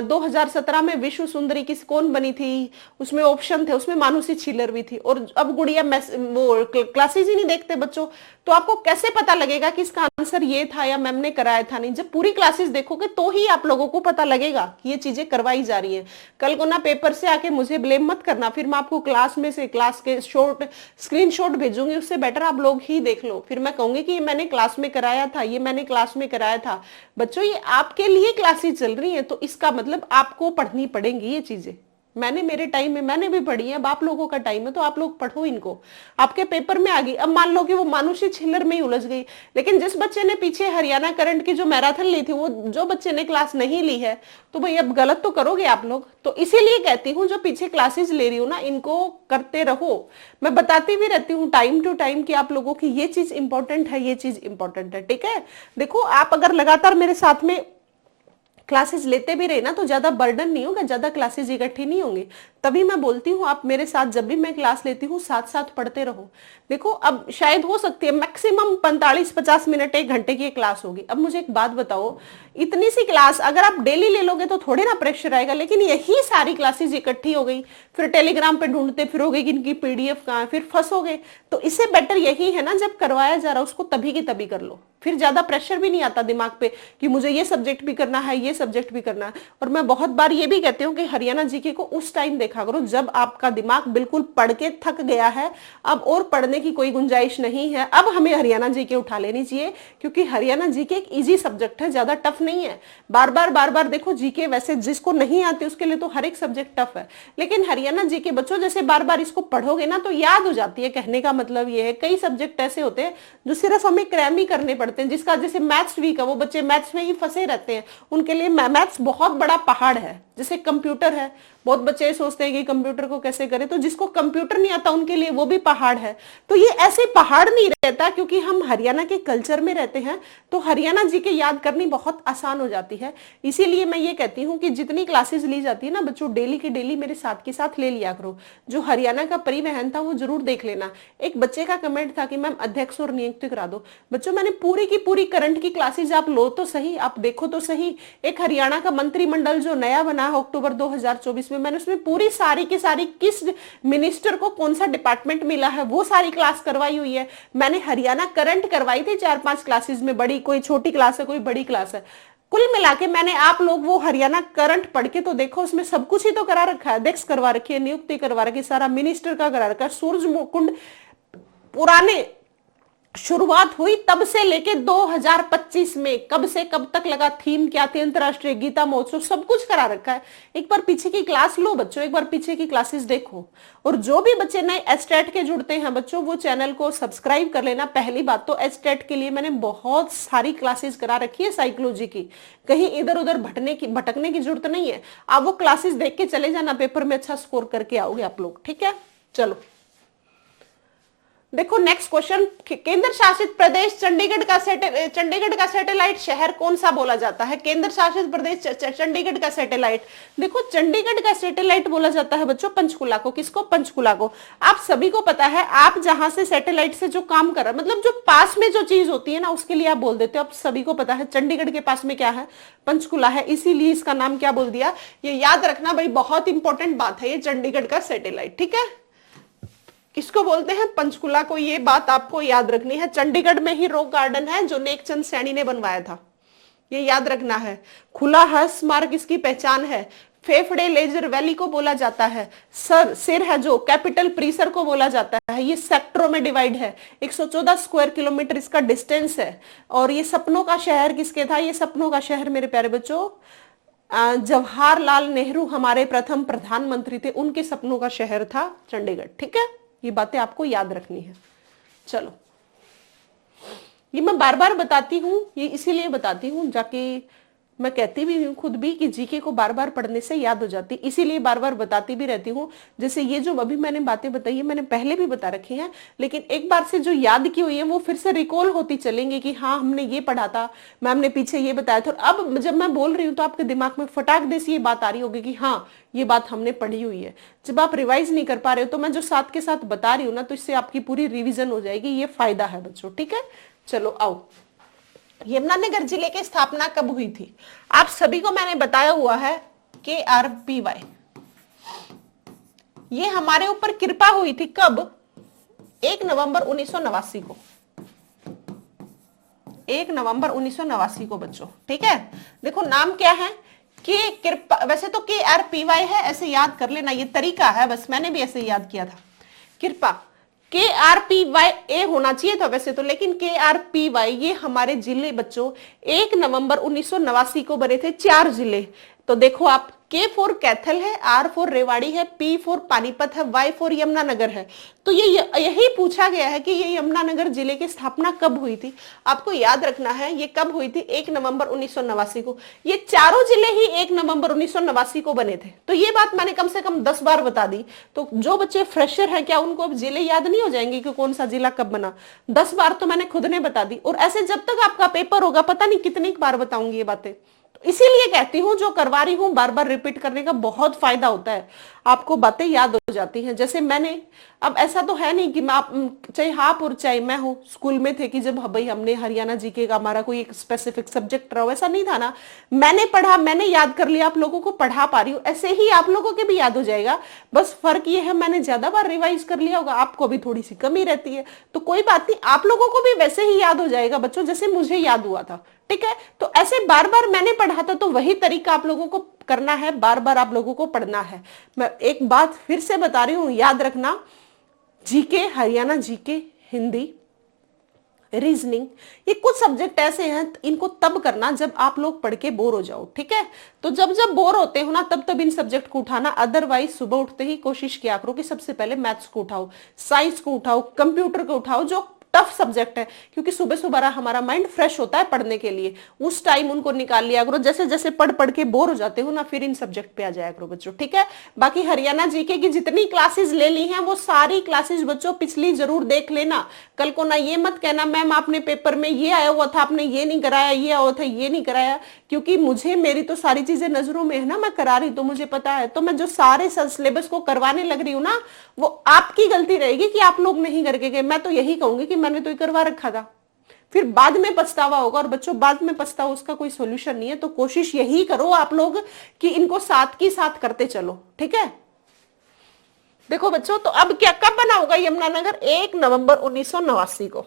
2017 में विश्व सुंदरी किस कौन बनी थी, उसमें ऑप्शन थे, उसमें मानुषी छिल्लर भी थी, और अब गुड़िया वो क्लासेज ही नहीं देखते बच्चों। तो आपको कैसे पता लगेगा कि इसका आंसर ये था या मैम ने कराया था? नहीं, जब पूरी क्लासेस देखोगे तो ही आप लोगों को पता लगेगा कि ये चीजें करवाई जा रही है। कल को ना पेपर से आके मुझे ब्लेम मत करना, फिर मैं आपको क्लास में से क्लास के स्क्रीनशॉट भेजूंगी, उससे बेटर आप लोग ही देख लो, फिर मैं कहूंगी कि ये मैंने क्लास में कराया था, ये मैंने क्लास में कराया था। बच्चों ये आपके लिए क्लासेस चल रही है, तो इसका मतलब आपको पढ़नी पड़ेंगी ये चीजें। मैंने मेरे टाइम में मैंने भी पढ़ी है, अब आप लोगों का टाइम है तो आप लोग पढ़ो इनको, आपके पेपर में आ गई। अब मान लो कि वो मानुषी छिल्लर में ही उलझ गई, लेकिन जिस बच्चे ने पीछे हरियाणा करंट की जो मैराथन ली थी, वो जो बच्चे ने क्लास नहीं ली है, तो भाई अब गलत तो करोगे आप लोग। तो इसीलिए कहती हूँ जो पीछे क्लासेस ले रही हूँ ना, इनको करते रहो। मैं बताती भी रहती हूँ टाइम टू टाइम कि आप लोगों की ये चीज इंपॉर्टेंट है, ये चीज इंपॉर्टेंट है, ठीक है। देखो आप अगर लगातार मेरे साथ में क्लासेस लेते भी रहे ना, तो ज्यादा बर्डन नहीं होगा, ज्यादा क्लासेस इकट्ठी नहीं होंगी। तभी मैं बोलती हूँ आप मेरे साथ जब भी मैं क्लास लेती हूँ साथ साथ पढ़ते रहो। देखो अब शायद हो सकती है मैक्सिमम 45-50 मिनट 1 घंटे की क्लास होगी। अब मुझे एक बात बताओ, इतनी सी क्लास अगर आप डेली ले लोगे तो थोड़े ना प्रेशर आएगा, लेकिन यही सारी क्लासेस इकट्ठी हो गई, फिर टेलीग्राम पे ढूंढते फिरोगे कि इनकी पीडीएफ कहाँ है, फिर फंसोगे। तो इससे बेटर यही है ना, जब करवाया जा रहा उसको तभी की तभी कर लो, फिर ज्यादा प्रेशर भी नहीं आता दिमाग पे कि मुझे ये सब्जेक्ट भी करना है, ये सब्जेक्ट भी करना है। और मैं बहुत बार ये भी कहती हूँ कि हरियाणा जीके को उस टाइम देखा करो जब आपका दिमाग बिल्कुल पढ़ के थक गया है, अब और पढ़ने की कोई गुंजाइश नहीं है। अब हमें हरियाणा जीके उठा लेनी चाहिए, क्योंकि हरियाणा जीके एक इजी सब्जेक्ट है, ज्यादा टफ नहीं है। बार बार देखो जीके वैसे जिसको नहीं आती उसके लिए तो हर एक सब्जेक्ट टफ है, लेकिन हरियाणा जीके बच्चों जैसे बार बार इसको पढ़ोगे ना तो याद हो जाती है। कहने का मतलब ये है, कई सब्जेक्ट ऐसे होते हैं जो सिर्फ हमें क्रैम ही करने पड़ पढ़ते हैं, जिसका जैसे मैथ्स वीक है वो बच्चे मैथ्स में ही फंसे रहते हैं, उनके लिए मैथ्स बहुत बड़ा पहाड़ है। जैसे कंप्यूटर है, बहुत बच्चे सोचते हैं कि कंप्यूटर को कैसे करें, तो जिसको कंप्यूटर नहीं आता उनके लिए वो भी पहाड़ है। तो ये ऐसे पहाड़ नहीं रहता, क्योंकि हम हरियाणा के कल्चर में रहते हैं तो हरियाणा जी के याद करनी बहुत आसान हो जाती है। इसीलिए मैं ये कहती हूँ कि जितनी क्लासेस ली जाती है ना बच्चों, डेली की डेली मेरे साथ के साथ ले लिया करो। जो हरियाणा का परिवहन था वो जरूर देख लेना। एक बच्चे का कमेंट था कि मैम अध्यक्ष और नियुक्त करा दो। बच्चों मैंने पूरी की पूरी करंट की क्लासेज आप लो तो सही, आप देखो तो सही। एक हरियाणा का मंत्रिमंडल जो नया बना है अक्टूबर 2024 में, मैंने उसमें पूरी सारी की सारी किस मिनिस्टर को कौन सा डिपार्टमेंट मिला है वो सारी क्लास करवाई हुई है। मैंने हरियाणा करंट करवाई थी 4-5 क्लासेस में, बड़ी कोई छोटी क्लास है कोई बड़ी क्लास है, कुल मिला के मैंने, आप लोग वो हरियाणा करंट पढ़ के तो देखो, उसमें सब कुछ ही तो करा रखा है। अध्यक्ष करवा रखी है, नियुक्ति करवा रखी है, सारा मिनिस्टर का करा रखा है, सूरज कुंड पुराने शुरुआत हुई तब से लेके 2025 में कब से कब तक लगा, थीम क्या थी, अंतरराष्ट्रीय गीता महोत्सव, सब कुछ करा रखा है। एक बार पीछे की क्लास लो बच्चों, एक बार पीछे की क्लासेस देखो। और जो भी बच्चे नए एचटेट के जुड़ते हैं बच्चों, वो चैनल को सब्सक्राइब कर लेना। पहली बात तो एचटेट के लिए मैंने बहुत सारी क्लासेस करा रखी है साइकोलॉजी की, कहीं इधर उधर भटकने की जरूरत नहीं है। आप वो क्लासेस देख के चले जाना, पेपर में अच्छा स्कोर करके आओगे आप लोग, ठीक है। चलो देखो नेक्स्ट क्वेश्चन, केंद्र शासित प्रदेश चंडीगढ़ का सैटेलाइट शहर कौन सा बोला जाता है? केंद्र शासित प्रदेश चंडीगढ़ का सैटेलाइट, देखो चंडीगढ़ का सैटेलाइट बोला जाता है बच्चों पंचकुला को। किसको? पंचकुला को। आप सभी को पता है, आप जहां से सैटेलाइट से जो काम कर रहा है, मतलब जो पास में जो चीज होती है ना उसके लिए आप बोल देते हो। आप सभी को पता है चंडीगढ़ के पास में क्या है? पंचकुला है, इसीलिए इसका नाम क्या बोल दिया, ये याद रखना भाई, बहुत इंपॉर्टेंट बात है ये चंडीगढ़ का सैटेलाइट, ठीक है। किसको बोलते हैं? पंचकुला को। ये बात आपको याद रखनी है। चंडीगढ़ में ही रॉक गार्डन है जो नेकचंद सैनी ने बनवाया था, ये याद रखना है। खुला हस्त मार्ग इसकी पहचान है। फेफड़े लेजर वैली को बोला जाता है। सिर है जो कैपिटल परिसर को बोला जाता है। ये सेक्टरों में डिवाइड है। 114 स्क्वायर किलोमीटर इसका डिस्टेंस है। और ये सपनों का शहर किसके था? ये सपनों का शहर मेरे प्यारे बच्चों जवाहरलाल नेहरू हमारे प्रथम प्रधानमंत्री थे, उनके सपनों का शहर था चंडीगढ़, ठीक है। ये बातें आपको याद रखनी है। चलो ये मैं बार बार बताती हूँ, ये इसीलिए बताती हूँ, जाके मैं कहती भी हूँ खुद भी कि जीके को बार बार पढ़ने से याद हो जाती, इसीलिए बार बार बताती भी रहती हूँ। जैसे ये जो अभी मैंने बातें बताई है मैंने पहले भी बता रखी हैं, लेकिन एक बार से जो याद की हुई है वो फिर से रिकॉल होती चलेंगे कि हाँ हमने ये पढ़ा था, मैम ने पीछे ये बताया था। और अब जब मैं बोल रही हूँ तो आपके दिमाग में फटाक दे से ये बात आ रही होगी कि हाँ ये बात हमने पढ़ी हुई है। जब आप रिवाइज नहीं कर पा रहे हो तो मैं जो साथ के साथ बता रही हूँ ना, तो इससे आपकी पूरी रिविजन हो जाएगी, ये फायदा है बच्चों, ठीक है। चलो आओ, यमुनानगर जिले की स्थापना कब हुई थी? आप सभी को मैंने बताया हुआ है KRPY, ये हमारे ऊपर कृपा हुई थी कब? 1 नवंबर 1989 को, 1 नवंबर 1989 को बच्चों, ठीक है। देखो नाम क्या है? के कृपा, वैसे तो KRPY है, ऐसे याद कर लेना, ये तरीका है बस, मैंने भी ऐसे याद किया था। कृपा KRPY होना चाहिए था वैसे तो, लेकिन KRPY ये हमारे जिले बच्चों 1 नवंबर 1989 को बने थे, 4 जिले। तो देखो आप, K फॉर कैथल है, R फॉर रेवाड़ी है, P फॉर पानीपत है, Y फॉर यमुनानगर है। तो ये यही पूछा गया है कि ये यमुनानगर जिले की स्थापना कब हुई थी। आपको याद रखना है ये कब हुई थी, 1 नवंबर 1989 को। ये चारों जिले ही 1 नवंबर 1989 को बने थे। तो ये बात मैंने कम से कम 10 बार बता दी। तो जो बच्चे फ्रेशर हैं क्या उनको अब जिले याद नहीं हो जाएंगे कि कौन सा जिला कब बना? 10 बार तो मैंने खुद ने बता दी, और ऐसे जब तक आपका पेपर होगा पता नहीं कितनी बार बताऊंगी ये बातें। इसीलिए कहती हूं जो करवा रही हूं बार बार रिपीट करने का बहुत फायदा होता है, आपको बातें याद हो जाती हैं। जैसे मैंने, अब ऐसा तो है नहीं कि मैं आप चाहे आप और चाहे मैं हो स्कूल में थे कि जब भाई हमने हरियाणा जीके का हमारा कोई एक स्पेसिफिक सब्जेक्ट रहा, ऐसा नहीं था ना। मैंने पढ़ा, मैंने याद कर लिया, आप लोगों को पढ़ा पा रही हूँ, ऐसे ही आप लोगों के भी याद हो जाएगा। बस फर्क ये है मैंने ज्यादा बार रिवाइज कर लिया होगा, आपको भी थोड़ी सी कमी रहती है, तो कोई बात नहीं, आप लोगों को भी वैसे ही याद हो जाएगा बच्चों जैसे मुझे याद हुआ था, ठीक है। तो ऐसे बार बार मैंने पढ़ा था तो वही तरीका आप लोगों को करना है, बार बार आप लोगों को पढ़ना है। मैं एक बात फिर से बता रही हूं, याद रखना, GK, Haryana GK, Hindi, reasoning, ये कुछ सब्जेक्ट ऐसे हैं इनको तब करना जब आप लोग पढ़ के बोर हो जाओ, ठीक है। तो जब जब बोर होते हो ना तब तब इन सब्जेक्ट को उठाना, अदरवाइज सुबह उठते ही कोशिश किया करो कि सबसे पहले मैथ्स को उठाओ, साइंस को उठाओ, कंप्यूटर को उठाओ, जो टफ सब्जेक्ट है, क्योंकि सुबह सुबह हमारा माइंड फ्रेश होता है पढ़ने के लिए, उस टाइम उनको निकाल लिया करो। जैसे जैसे पढ़ पढ़ के बोर हो जाते हो ना, फिर इन सब्जेक्ट पे आ जाया करो बच्चों, ठीक है। बाकी हरियाणा जीके की जितनी क्लासेस ले ली हैं वो सारी क्लासेस बच्चों पिछली जरूर देख लेना। कल को ना ये मत कहना मैम आपने पेपर में ये आया हुआ था, आपने ये नहीं कराया, ये आया हुआ था, ये नहीं कराया, क्योंकि मुझे मेरी तो सारी चीजें नजरों में है ना, मैं करा रही तो मुझे पता है। तो मैं जो सारे सिलेबस को करवाने लग रही हूँ ना, वो आपकी गलती रहेगी कि आप लोग नहीं करके गए। मैं तो यही कहूंगी कि मैंने तो ये करवा रखा था, फिर बाद में पछतावा होगा। और बच्चों बाद में पछतावा उसका कोई सोल्यूशन नहीं है। तो कोशिश यही करो आप लोग कि इनको साथ की साथ करते चलो, ठीक है। देखो बच्चों, तो अब क्या कब बना होगा यमुनानगर? 1 नवंबर 1989 को।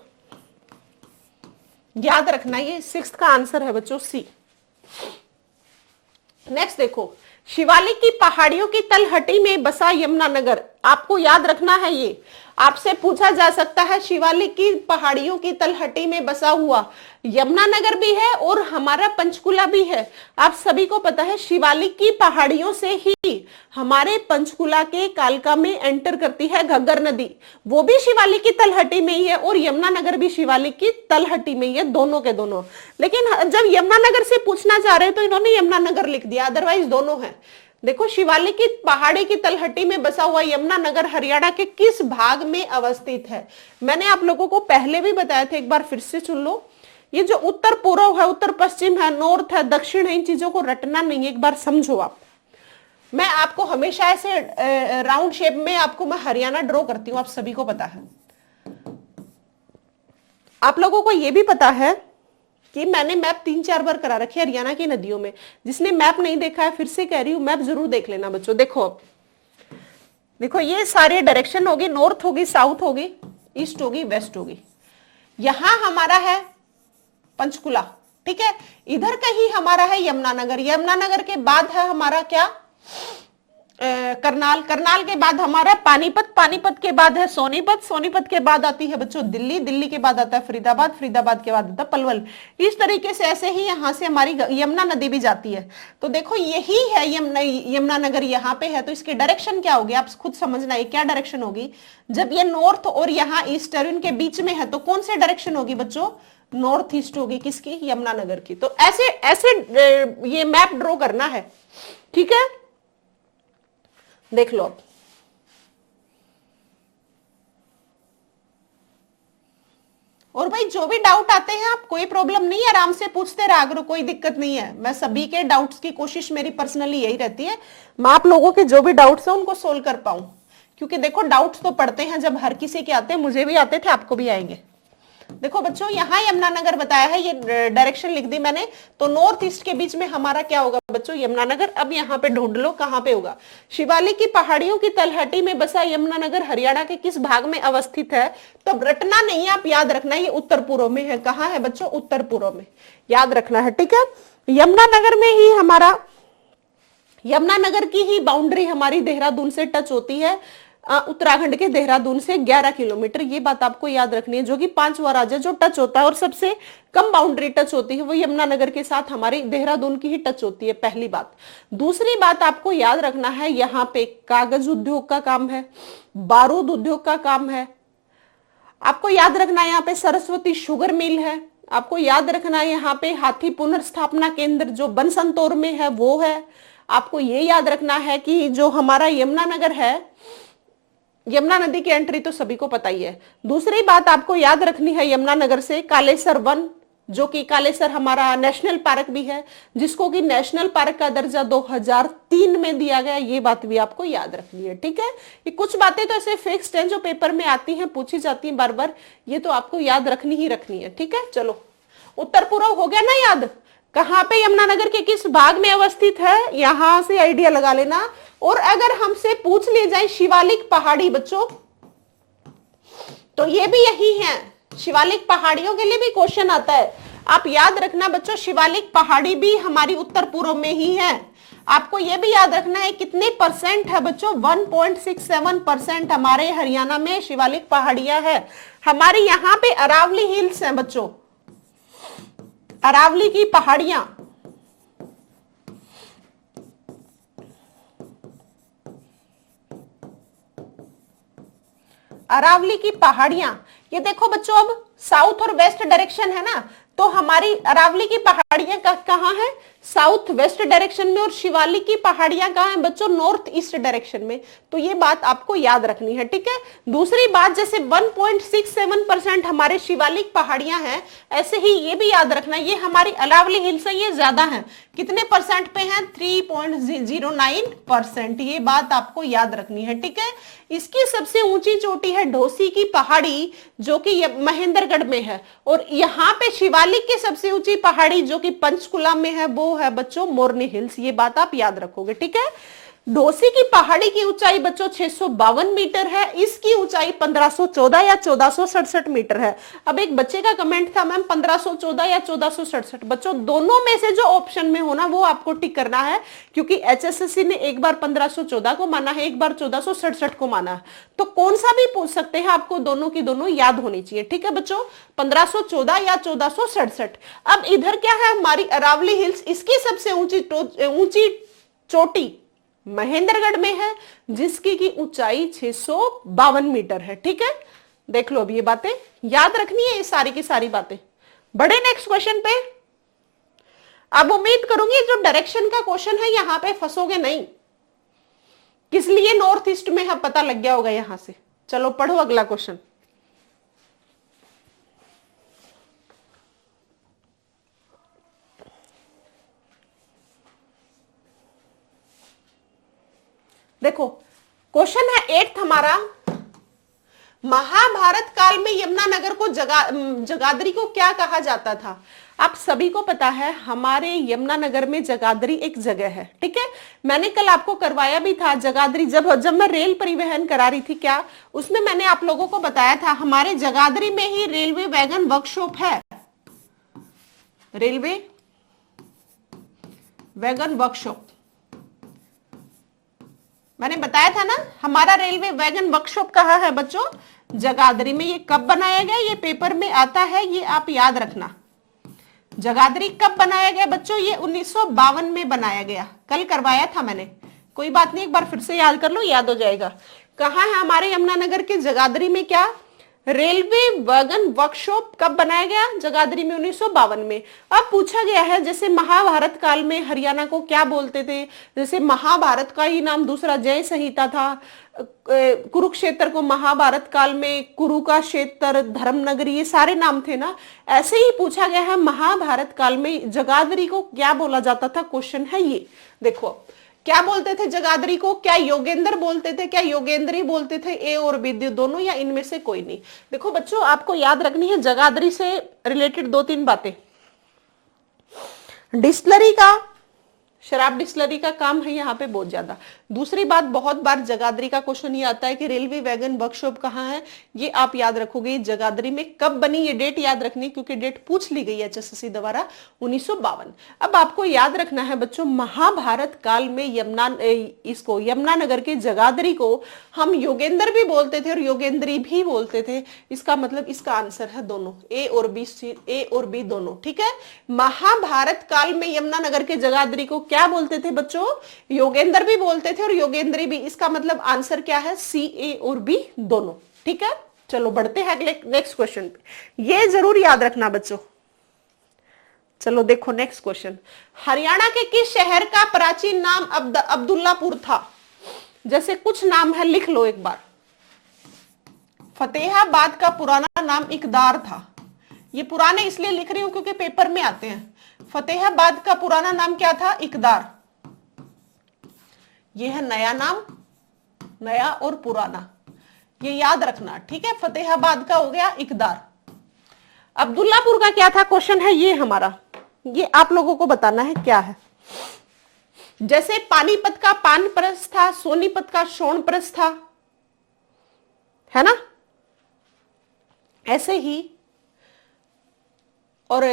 याद रखना, ये 6th का आंसर है बच्चों, सी। नेक्स्ट देखो, शिवालिक की पहाड़ियों की तलहटी में बसा यमुनानगर। आपको याद रखना है, ये आपसे पूछा जा सकता है। शिवालिक की पहाड़ियों की तलहटी में बसा हुआ यमुनानगर भी है और हमारा पंचकुला भी है। आप सभी को पता है शिवालिक की पहाड़ियों से ही हमारे पंचकुला के कालका में एंटर करती है घग्गर नदी, वो भी शिवालिक की तलहटी में ही है, और यमुनानगर भी शिवालिक की तलहटी में ही है, दोनों के दोनों। लेकिन जब यमुनानगर से पूछना चाह रहे तो इन्होंने यमुनानगर लिख दिया, अदरवाइज दोनों है। देखो, शिवालिक की पहाड़ी की तलहटी में बसा हुआ यमुनानगर हरियाणा के किस भाग में अवस्थित है? मैंने आप लोगों को पहले भी बताया था, एक बार फिर से सुन लो। ये जो उत्तर पूर्व है, उत्तर पश्चिम है, नॉर्थ है, दक्षिण है, इन चीजों को रटना नहीं है, एक बार समझो आप। मैं आपको हमेशा ऐसे राउंड शेप में आपको मैं हरियाणा ड्रॉ करती हूँ, आप सभी को पता है। आप लोगों को यह भी पता है कि मैंने मैप 3-4 बार करा रखे हरियाणा की नदियों में। जिसने मैप नहीं देखा है, फिर से कह रही हूं, मैप जरूर देख लेना बच्चों। देखो देखो, ये सारे डायरेक्शन होगी, नॉर्थ होगी, साउथ होगी, ईस्ट होगी, वेस्ट होगी। यहां हमारा है पंचकुला, ठीक है। इधर कहीं हमारा है यमुनानगर, यमुनानगर के बाद है हमारा क्या, करनाल, करनाल के बाद हमारा पानीपत, पानीपत के बाद है सोनीपत, सोनीपत के बाद आती है बच्चों दिल्ली, दिल्ली के बाद आता है फरीदाबाद, फरीदाबाद के बाद आता है पलवल। इस तरीके से ऐसे ही यहां से हमारी यमुना नदी भी जाती है। तो देखो यही है यमुनानगर, यहाँ पे है। तो इसके डायरेक्शन क्या होगी आप खुद समझना, ये क्या डायरेक्शन होगी। जब ये नॉर्थ और यहाँ ईस्ट है, इनके बीच में है, तो कौन से डायरेक्शन होगी बच्चों? नॉर्थ ईस्ट होगी, किसकी? यमुनानगर की। तो ऐसे ऐसे ये मैप ड्रॉ करना है, ठीक है। देख लो, और भाई जो भी डाउट आते हैं आप, कोई प्रॉब्लम नहीं है, आराम से पूछते रहा करो, कोई दिक्कत नहीं है। मैं सभी के डाउट्स की कोशिश, मेरी पर्सनली यही रहती है, मैं आप लोगों के जो भी डाउट्स हैं उनको सोल्व कर पाऊं। क्योंकि देखो डाउट्स तो पड़ते हैं जब हर किसी के आते हैं, मुझे भी आते थे, आपको भी आएंगे। देखो बच्चों, यहाँ यमुनानगर बताया है, ये डायरेक्शन लिख दी मैंने। तो नॉर्थ ईस्ट के बीच में हमारा क्या होगा बच्चों? यमुनानगर। अब यहाँ पे ढूंढ लो कहाँ पे होगा। शिवालिक की पहाड़ियों की तलहटी में बसा यमुनानगर हरियाणा के किस भाग में अवस्थित है? तो रटना नहीं, आप याद रखना, ये उत्तर पूर्व में है। कहाँ है बच्चों? उत्तर पूर्व में, याद रखना है, ठीक है। यमुनानगर में ही हमारा, यमुनानगर की ही बाउंड्री हमारी देहरादून से टच होती है, उत्तराखंड के देहरादून से 11 किलोमीटर। ये बात आपको याद रखनी है। जो कि 5वां राज्य जो टच होता है और सबसे कम बाउंड्री टच होती है, वो यमुनानगर के साथ हमारी देहरादून की ही टच होती है, पहली बात। दूसरी बात आपको याद रखना है, यहाँ पे कागज उद्योग का काम है, बारूद उद्योग का काम है। आपको याद रखना है यहाँ पे सरस्वती शुगर मिल है। आपको याद रखना है यहाँ पे हाथी पुनर्स्थापना केंद्र जो बनसंतौर में है वो है। आपको ये याद रखना है कि जो हमारा यमुनानगर है, यमुना नदी की एंट्री तो सभी को पता ही है। दूसरी बात आपको याद रखनी है, यमुनानगर से कालेसर वन, जो कि कालेसर हमारा नेशनल पार्क भी है, जिसको कि नेशनल पार्क का दर्जा 2003 में दिया गया। ये बात भी आपको याद रखनी है, ठीक है। ये कुछ बातें तो ऐसे फिक्स्ड हैं जो पेपर में आती हैं, पूछी जाती हैं बार बार, ये तो आपको याद रखनी ही रखनी है, ठीक है। चलो, उत्तर पूर्व हो गया ना याद। कहाँ पे यमुनानगर के किस भाग में अवस्थित है, यहां से आइडिया लगा लेना। और अगर हमसे पूछ ले जाए शिवालिक पहाड़ी बच्चों, तो ये भी यही है। शिवालिक पहाड़ियों के लिए भी क्वेश्चन आता है, आप याद रखना बच्चों, शिवालिक पहाड़ी भी हमारी उत्तर पूर्व में ही है। आपको यह भी याद रखना है कितने परसेंट है बच्चों, 1.67% हमारे हरियाणा में शिवालिक पहाड़ियां है। हमारे यहाँ पे अरावली हिल्स हैं बच्चों, अरावली की पहाड़ियां। अरावली की पहाड़ियां, ये देखो बच्चों अब साउथ और वेस्ट डायरेक्शन है ना, तो हमारी अरावली की पहाड़ियां कहाँ है, साउथ वेस्ट डायरेक्शन में, और शिवालिक की पहाड़ियां कहाँ हैं बच्चों, नॉर्थ ईस्ट डायरेक्शन में। तो ये बात आपको याद रखनी है, ठीक है। दूसरी बात, जैसे 1.67% हमारे शिवालिक पहाड़ियां हैं, ऐसे ही ये भी याद रखना, ये हमारी अरावली हिल्स है, ये ज्यादा है, कितने परसेंट पे है, 3.09%। ये बात आपको याद रखनी है, ठीक है। इसकी सबसे ऊंची चोटी है ढोसी की पहाड़ी, जो कि महेंद्रगढ़ में है, और यहाँ पे शिवालिक की सबसे ऊंची पहाड़ी जो कि पंचकुला में है, वो है बच्चों मोरनी हिल्स। ये बात आप याद रखोगे, ठीक है। ढोसी की पहाड़ी की ऊंचाई बच्चों 652 मीटर है, इसकी ऊंचाई 1514 या 1467 मीटर है। अब एक बच्चे का कमेंट था मैम 1514 या 1467, बच्चों दोनों में से जो ऑप्शन में हो ना वो आपको टिक करना है, क्योंकि एचएसएससी ने एक बार 1514 को माना है, एक बार 1467 को माना है, तो कौन सा भी पूछ सकते हैं, आपको दोनों की दोनों याद होनी चाहिए, ठीक है बच्चों, 1514 या 1467। अब इधर क्या है, हमारी अरावली हिल्स, इसकी सबसे ऊंची चोटी महेंद्रगढ़ में है, जिसकी की ऊंचाई 652 मीटर है, ठीक है। देख लो, अब ये बातें याद रखनी है, ये सारी की सारी बातें। बढ़े नेक्स्ट क्वेश्चन पे। अब उम्मीद करूंगी जो डायरेक्शन का क्वेश्चन है यहां पे फंसोगे नहीं, किस लिए नॉर्थ ईस्ट में है पता लग गया होगा यहां से। चलो पढ़ो अगला क्वेश्चन। देखो क्वेश्चन है 8th हमारा, महाभारत काल में यमुनानगर को जगाधरी को क्या कहा जाता था। आप सभी को पता है हमारे यमुनानगर में जगाधरी एक जगह है, ठीक है। मैंने कल आपको करवाया भी था जगाधरी, जब मैं रेल परिवहन करा रही थी क्या, उसमें मैंने आप लोगों को बताया था हमारे जगाधरी में ही रेलवे वैगन वर्कशॉप है, रेलवे वैगन वर्कशॉप मैंने बताया था ना, हमारा रेलवे वैगन वर्कशॉप कहाँ है बच्चों, जगाधरी में। ये कब बनाया गया, ये पेपर में आता है, ये आप याद रखना। जगाधरी कब बनाया गया बच्चों, ये 1952 में बनाया गया, कल करवाया था मैंने, कोई बात नहीं, एक बार फिर से याद कर लो, याद हो जाएगा। कहाँ है हमारे यमुनानगर के जगाधरी में क्या, रेलवे वैगन वर्कशॉप कब बनाया गया, जगाधरी में 1952 में। अब पूछा गया है जैसे महाभारत काल में हरियाणा को क्या बोलते थे, जैसे महाभारत का ही नाम दूसरा जय संहिता था, कुरुक्षेत्र को महाभारत काल में कुरु का क्षेत्र, धर्मनगरी, ये सारे नाम थे ना, ऐसे ही पूछा गया है महाभारत काल में जगाधरी को क्या बोला जाता था, क्वेश्चन है ये। देखो क्या बोलते थे जगाधरी को, क्या योगेंद्र बोलते थे, क्या योगेंद्री बोलते थे, ए और बी दोनों, या इनमें से कोई नहीं। देखो बच्चों आपको याद रखनी है जगाधरी से रिलेटेड 2-3 बातें। डिस्टिलरी का, शराब डिस्टिलरी का काम है यहाँ पे बहुत ज्यादा। दूसरी बात, बहुत बार जगाधरी का क्वेश्चन ये आता है कि रेलवे वैगन वर्कशॉप कहाँ है, ये आप याद रखोगे जगाधरी में कब बनी, ये डेट याद रखनी क्योंकि डेट पूछ ली गई है एचएसएससी द्वारा 1952। अब आपको याद रखना है बच्चों महाभारत काल में यमुनानगर के जगाधरी को हम योगेंद्र भी बोलते थे और योगेंद्री भी बोलते थे, इसका मतलब इसका आंसर है दोनों, ए और बी दोनों, ठीक है। महाभारत काल में यमुनानगर के जगाधरी को क्या बोलते थे बच्चों, योगेंद्र भी बोलते थे और योगेंद्री भी, इसका मतलब आंसर क्या है, सी, ए और बी दोनों, ठीक है। चलो बढ़ते हैं अगले नेक्स्ट क्वेश्चन पे, ये जरूर याद रखना बच्चों। चलो देखो नेक्स्ट क्वेश्चन, हरियाणा के किस शहर का प्राचीन नाम अब्दुल्लापुर था। जैसे कुछ नाम है लिख लो एक बार। फतेहाबाद का पुराना नाम इकदार था, ये पुराने इसलिए लिख रही हूं क्योंकि पेपर में आते हैं। फतेहाबाद का पुराना नाम क्या था, इकदार। ये है नया नाम, नया और पुराना, ये याद रखना, ठीक है। फतेहाबाद का हो गया इकदार। अब्दुल्लापुर का क्या था, क्वेश्चन है ये हमारा, ये आप लोगों को बताना है क्या है। जैसे पानीपत का पानप्रस्थ था, सोनीपत का शोणप्रस्थ था, है ना, ऐसे ही। और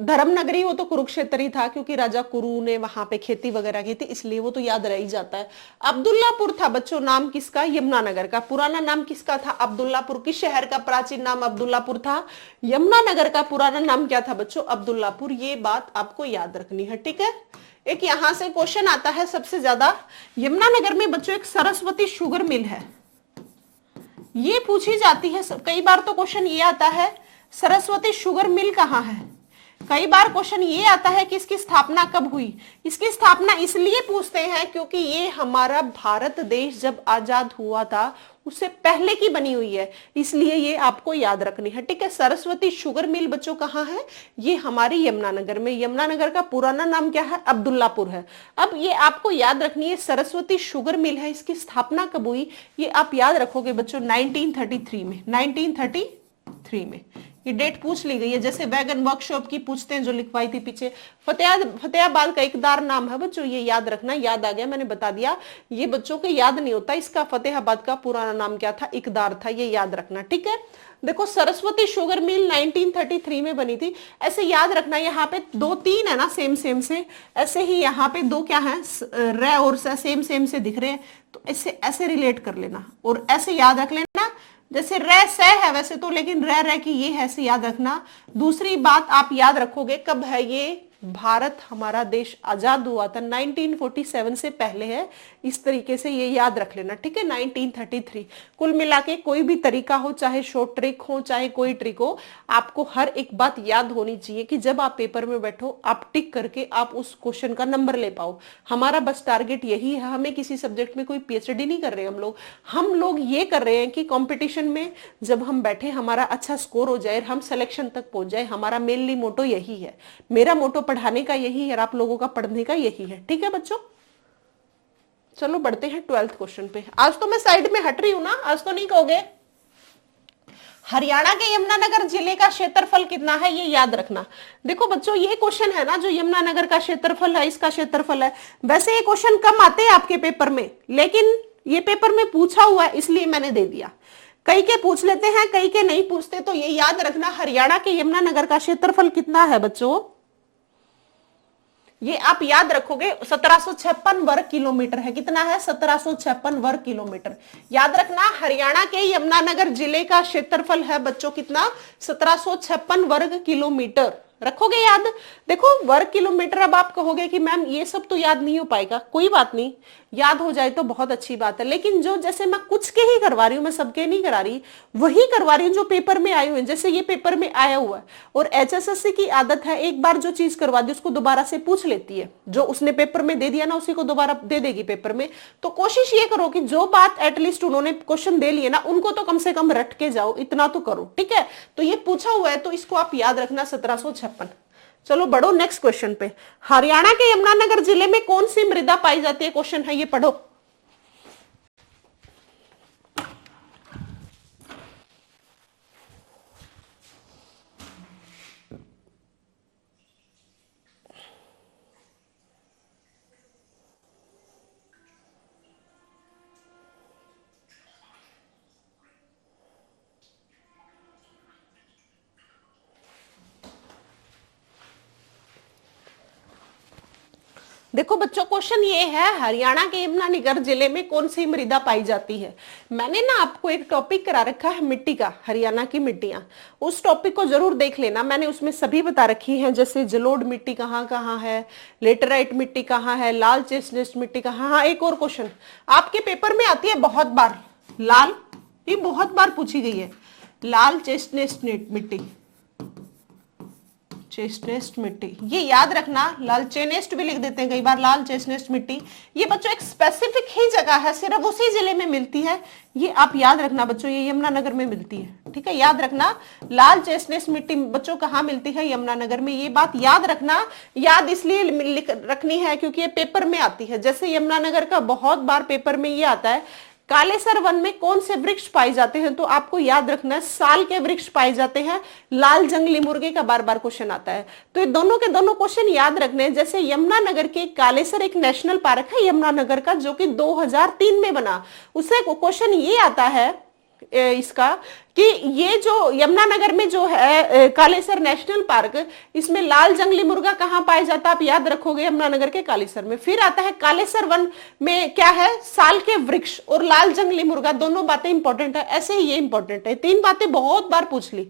धर्मनगरी वो तो कुरुक्षेत्र ही था क्योंकि राजा कुरु ने वहां पे खेती वगैरह की थी, इसलिए वो तो याद रह ही जाता है। अब्दुल्लापुर था बच्चों नाम किसका, यमुनानगर का। पुराना नाम किसका था, अब्दुल्लापुर। किस शहर का प्राचीन नाम अब्दुल्लापुर था, यमुनानगर का पुराना नाम क्या था बच्चों, अब्दुल्लापुर। ये बात आपको याद रखनी है, ठीक है। एक यहां से क्वेश्चन आता है सबसे ज्यादा, यमुनानगर में बच्चों एक सरस्वती शुगर मिल है, ये पूछी जाती है कई बार। तो क्वेश्चन ये आता है सरस्वती शुगर मिल कहाँ है। कई बार क्वेश्चन ये आता है कि इसकी स्थापना कब हुई। इसकी स्थापना इसलिए पूछते हैं क्योंकि ये हमारा भारत देश जब आजाद हुआ था उससे पहले की बनी हुई है, इसलिए ये आपको याद रखनी है। ठीक है, सरस्वती शुगर मिल बच्चों कहाँ है, ये हमारी यमुनानगर में। यमुनानगर का पुराना नाम क्या है, अब्दुल्लापुर है। अब ये आपको याद रखनी है, सरस्वती शुगर मिल है, इसकी स्थापना कब हुई ये आप याद रखोगे बच्चों 1933 में। 1933 में ये डेट पूछ ली गई है। जैसे वैगन वर्कशॉप की पूछते हैं जो लिखवाई थी पीछे। फतेहाबाद का इकदार नाम है बच्चों, ये याद रखना। याद आ गया, मैंने बता दिया। ये बच्चों को याद नहीं होता, इसका फतेहाबाद का पुराना नाम क्या था, इकदार था, ये याद रखना। ठीक है, देखो सरस्वती शुगर मिल 1933 में बनी थी, ऐसे याद रखना। यहाँ पे 2-3 है ना सेम सेम से, ऐसे ही यहाँ पे 2 क्या है रे और सेम सेम से दिख रहे हैं, तो ऐसे ऐसे रिलेट कर लेना और ऐसे याद रख लेना। जैसे रे से है वैसे तो, लेकिन रे की ये है, ऐसे याद रखना। दूसरी बात आप याद रखोगे कब है ये, भारत हमारा देश आजाद हुआ था 1947 से पहले है, इस तरीके से ये याद रख लेना। ठीक है, 1933। कुल मिला के कोई भी तरीका हो, चाहे शॉर्ट ट्रिक हो चाहे कोई ट्रिक हो, आपको हर एक बात याद होनी चाहिए कि जब आप पेपर में बैठो आप टिक करके आप उस क्वेश्चन का नंबर ले पाओ। हमारा बस टारगेट यही है। हमें किसी सब्जेक्ट में कोई पीएचडी नहीं कर रहे हम लोग ये कर रहे हैं कि कंपटीशन में जब हम बैठे हमारा अच्छा स्कोर हो जाए, हम सिलेक्शन तक पहुंच जाए। हमारा मेनली मोटो यही है, मेरा मोटो पढ़ाने का यही है और आप लोगों का पढ़ने का यही है। ठीक है बच्चों, चलो बढ़ते हैं 12th क्वेश्चन पे। आज तो मैं साइड में हट रही हूं ना, आज तो नहीं कहोगे। हरियाणा के यमुनानगर जिले का क्षेत्रफल कितना है ये याद रखना। देखो बच्चों ये क्वेश्चन है ना, जो यमुनानगर का क्षेत्रफल है, इसका क्षेत्रफल है। वैसे ये क्वेश्चन कम आते हैं आपके पेपर में, लेकिन ये पेपर में पूछा हुआ है इसलिए मैंने दे दिया। कई के पूछ लेते हैं, कई के नहीं पूछते, तो ये याद रखना हरियाणा के यमुनानगर का क्षेत्रफल कितना है बच्चों, ये आप याद रखोगे 1756 वर्ग किलोमीटर है। कितना है, 1756 वर्ग किलोमीटर। याद रखना हरियाणा के यमुनानगर जिले का क्षेत्रफल है बच्चों कितना, 1756 वर्ग किलोमीटर। रखोगे याद। देखो वर्ग किलोमीटर, अब आप कहोगे कि मैम ये सब तो याद नहीं हो पाएगा, कोई बात नहीं, याद हो जाए तो बहुत अच्छी बात है। लेकिन जो जैसे मैं कुछ के ही करवा रही हूँ, मैं सबके नहीं करा रही, वही करवा रही हूँ जो पेपर में आए हुए हैं। जैसे ये पेपर में आया हुआ है, और एचएसएससी की आदत है एक बार जो चीज करवा दी उसको दोबारा से पूछ लेती है। जो उसने पेपर में दे दिया ना उसी को दोबारा दे देगी पेपर में। तो कोशिश ये करो कि जो बात एटलीस्ट उन्होंने क्वेश्चन दे लिए ना, उनको तो कम से कम रट के जाओ, इतना तो करो। ठीक है, तो ये पूछा हुआ है तो इसको आप याद रखना 1756। चलो बढ़ो नेक्स्ट क्वेश्चन पे। हरियाणा के यमुनानगर जिले में कौन सी मृदा पाई जाती है, क्वेश्चन है ये, पढ़ो। देखो बच्चों क्वेश्चन ये है, हरियाणा के यमुनानगर जिले में कौन सी मृदा पाई जाती है। मैंने ना आपको एक टॉपिक करा रखा है मिट्टी का, हरियाणा की मिट्टियां, उस टॉपिक को जरूर देख लेना। मैंने उसमें सभी बता रखी हैं, जैसे जलोढ़ मिट्टी कहाँ कहाँ है, लेटराइट मिट्टी कहाँ है, लाल चेस्टनट मिट्टी कहाँ। हाँ एक और क्वेश्चन आपके पेपर में आती है बहुत बार, लाल, ये बहुत बार पूछी गई है, लाल चेस्टनट मिट्टी, चेस्टनेस्ट मिट्टी, ये याद रखना। लाल चेनेस्ट भी लिख देते हैं कई बार, लाल चेस्टनेस्ट मिट्टी। ये बच्चों एक स्पेसिफिक ही जगह है, सिर्फ उसी जिले में मिलती है, ये आप याद रखना बच्चों, ये यमुनानगर में मिलती है। ठीक है, याद रखना लाल चेस्टनेस्ट मिट्टी बच्चों कहाँ मिलती है, यमुनानगर में। ये बात याद रखना। याद इसलिए रखनी है क्योंकि ये पेपर में आती है। जैसे यमुनानगर का बहुत बार पेपर में ये आता है, कालेसर वन में कौन से वृक्ष पाए जाते हैं, तो आपको याद रखना है साल के वृक्ष पाए जाते हैं। लाल जंगली मुर्गे का बार बार क्वेश्चन आता है, तो ये दोनों के दोनों क्वेश्चन याद रखने हैं। जैसे यमुनानगर के कालेसर एक नेशनल पार्क है यमुनानगर का, जो कि 2003 में बना, उससे क्वेश्चन ये आता है इसका कि ये जो यमुनानगर में जो है कालेसर नेशनल पार्क, इसमें लाल जंगली मुर्गा कहाँ पाया जाता है, आप याद रखोगे यमुनानगर के कालेसर में। फिर आता है कालेसर वन में क्या है, साल के वृक्ष और लाल जंगली मुर्गा, दोनों बातें इंपॉर्टेंट है। ऐसे ही ये इंपॉर्टेंट है, 3 बातें बहुत बार पूछ ली।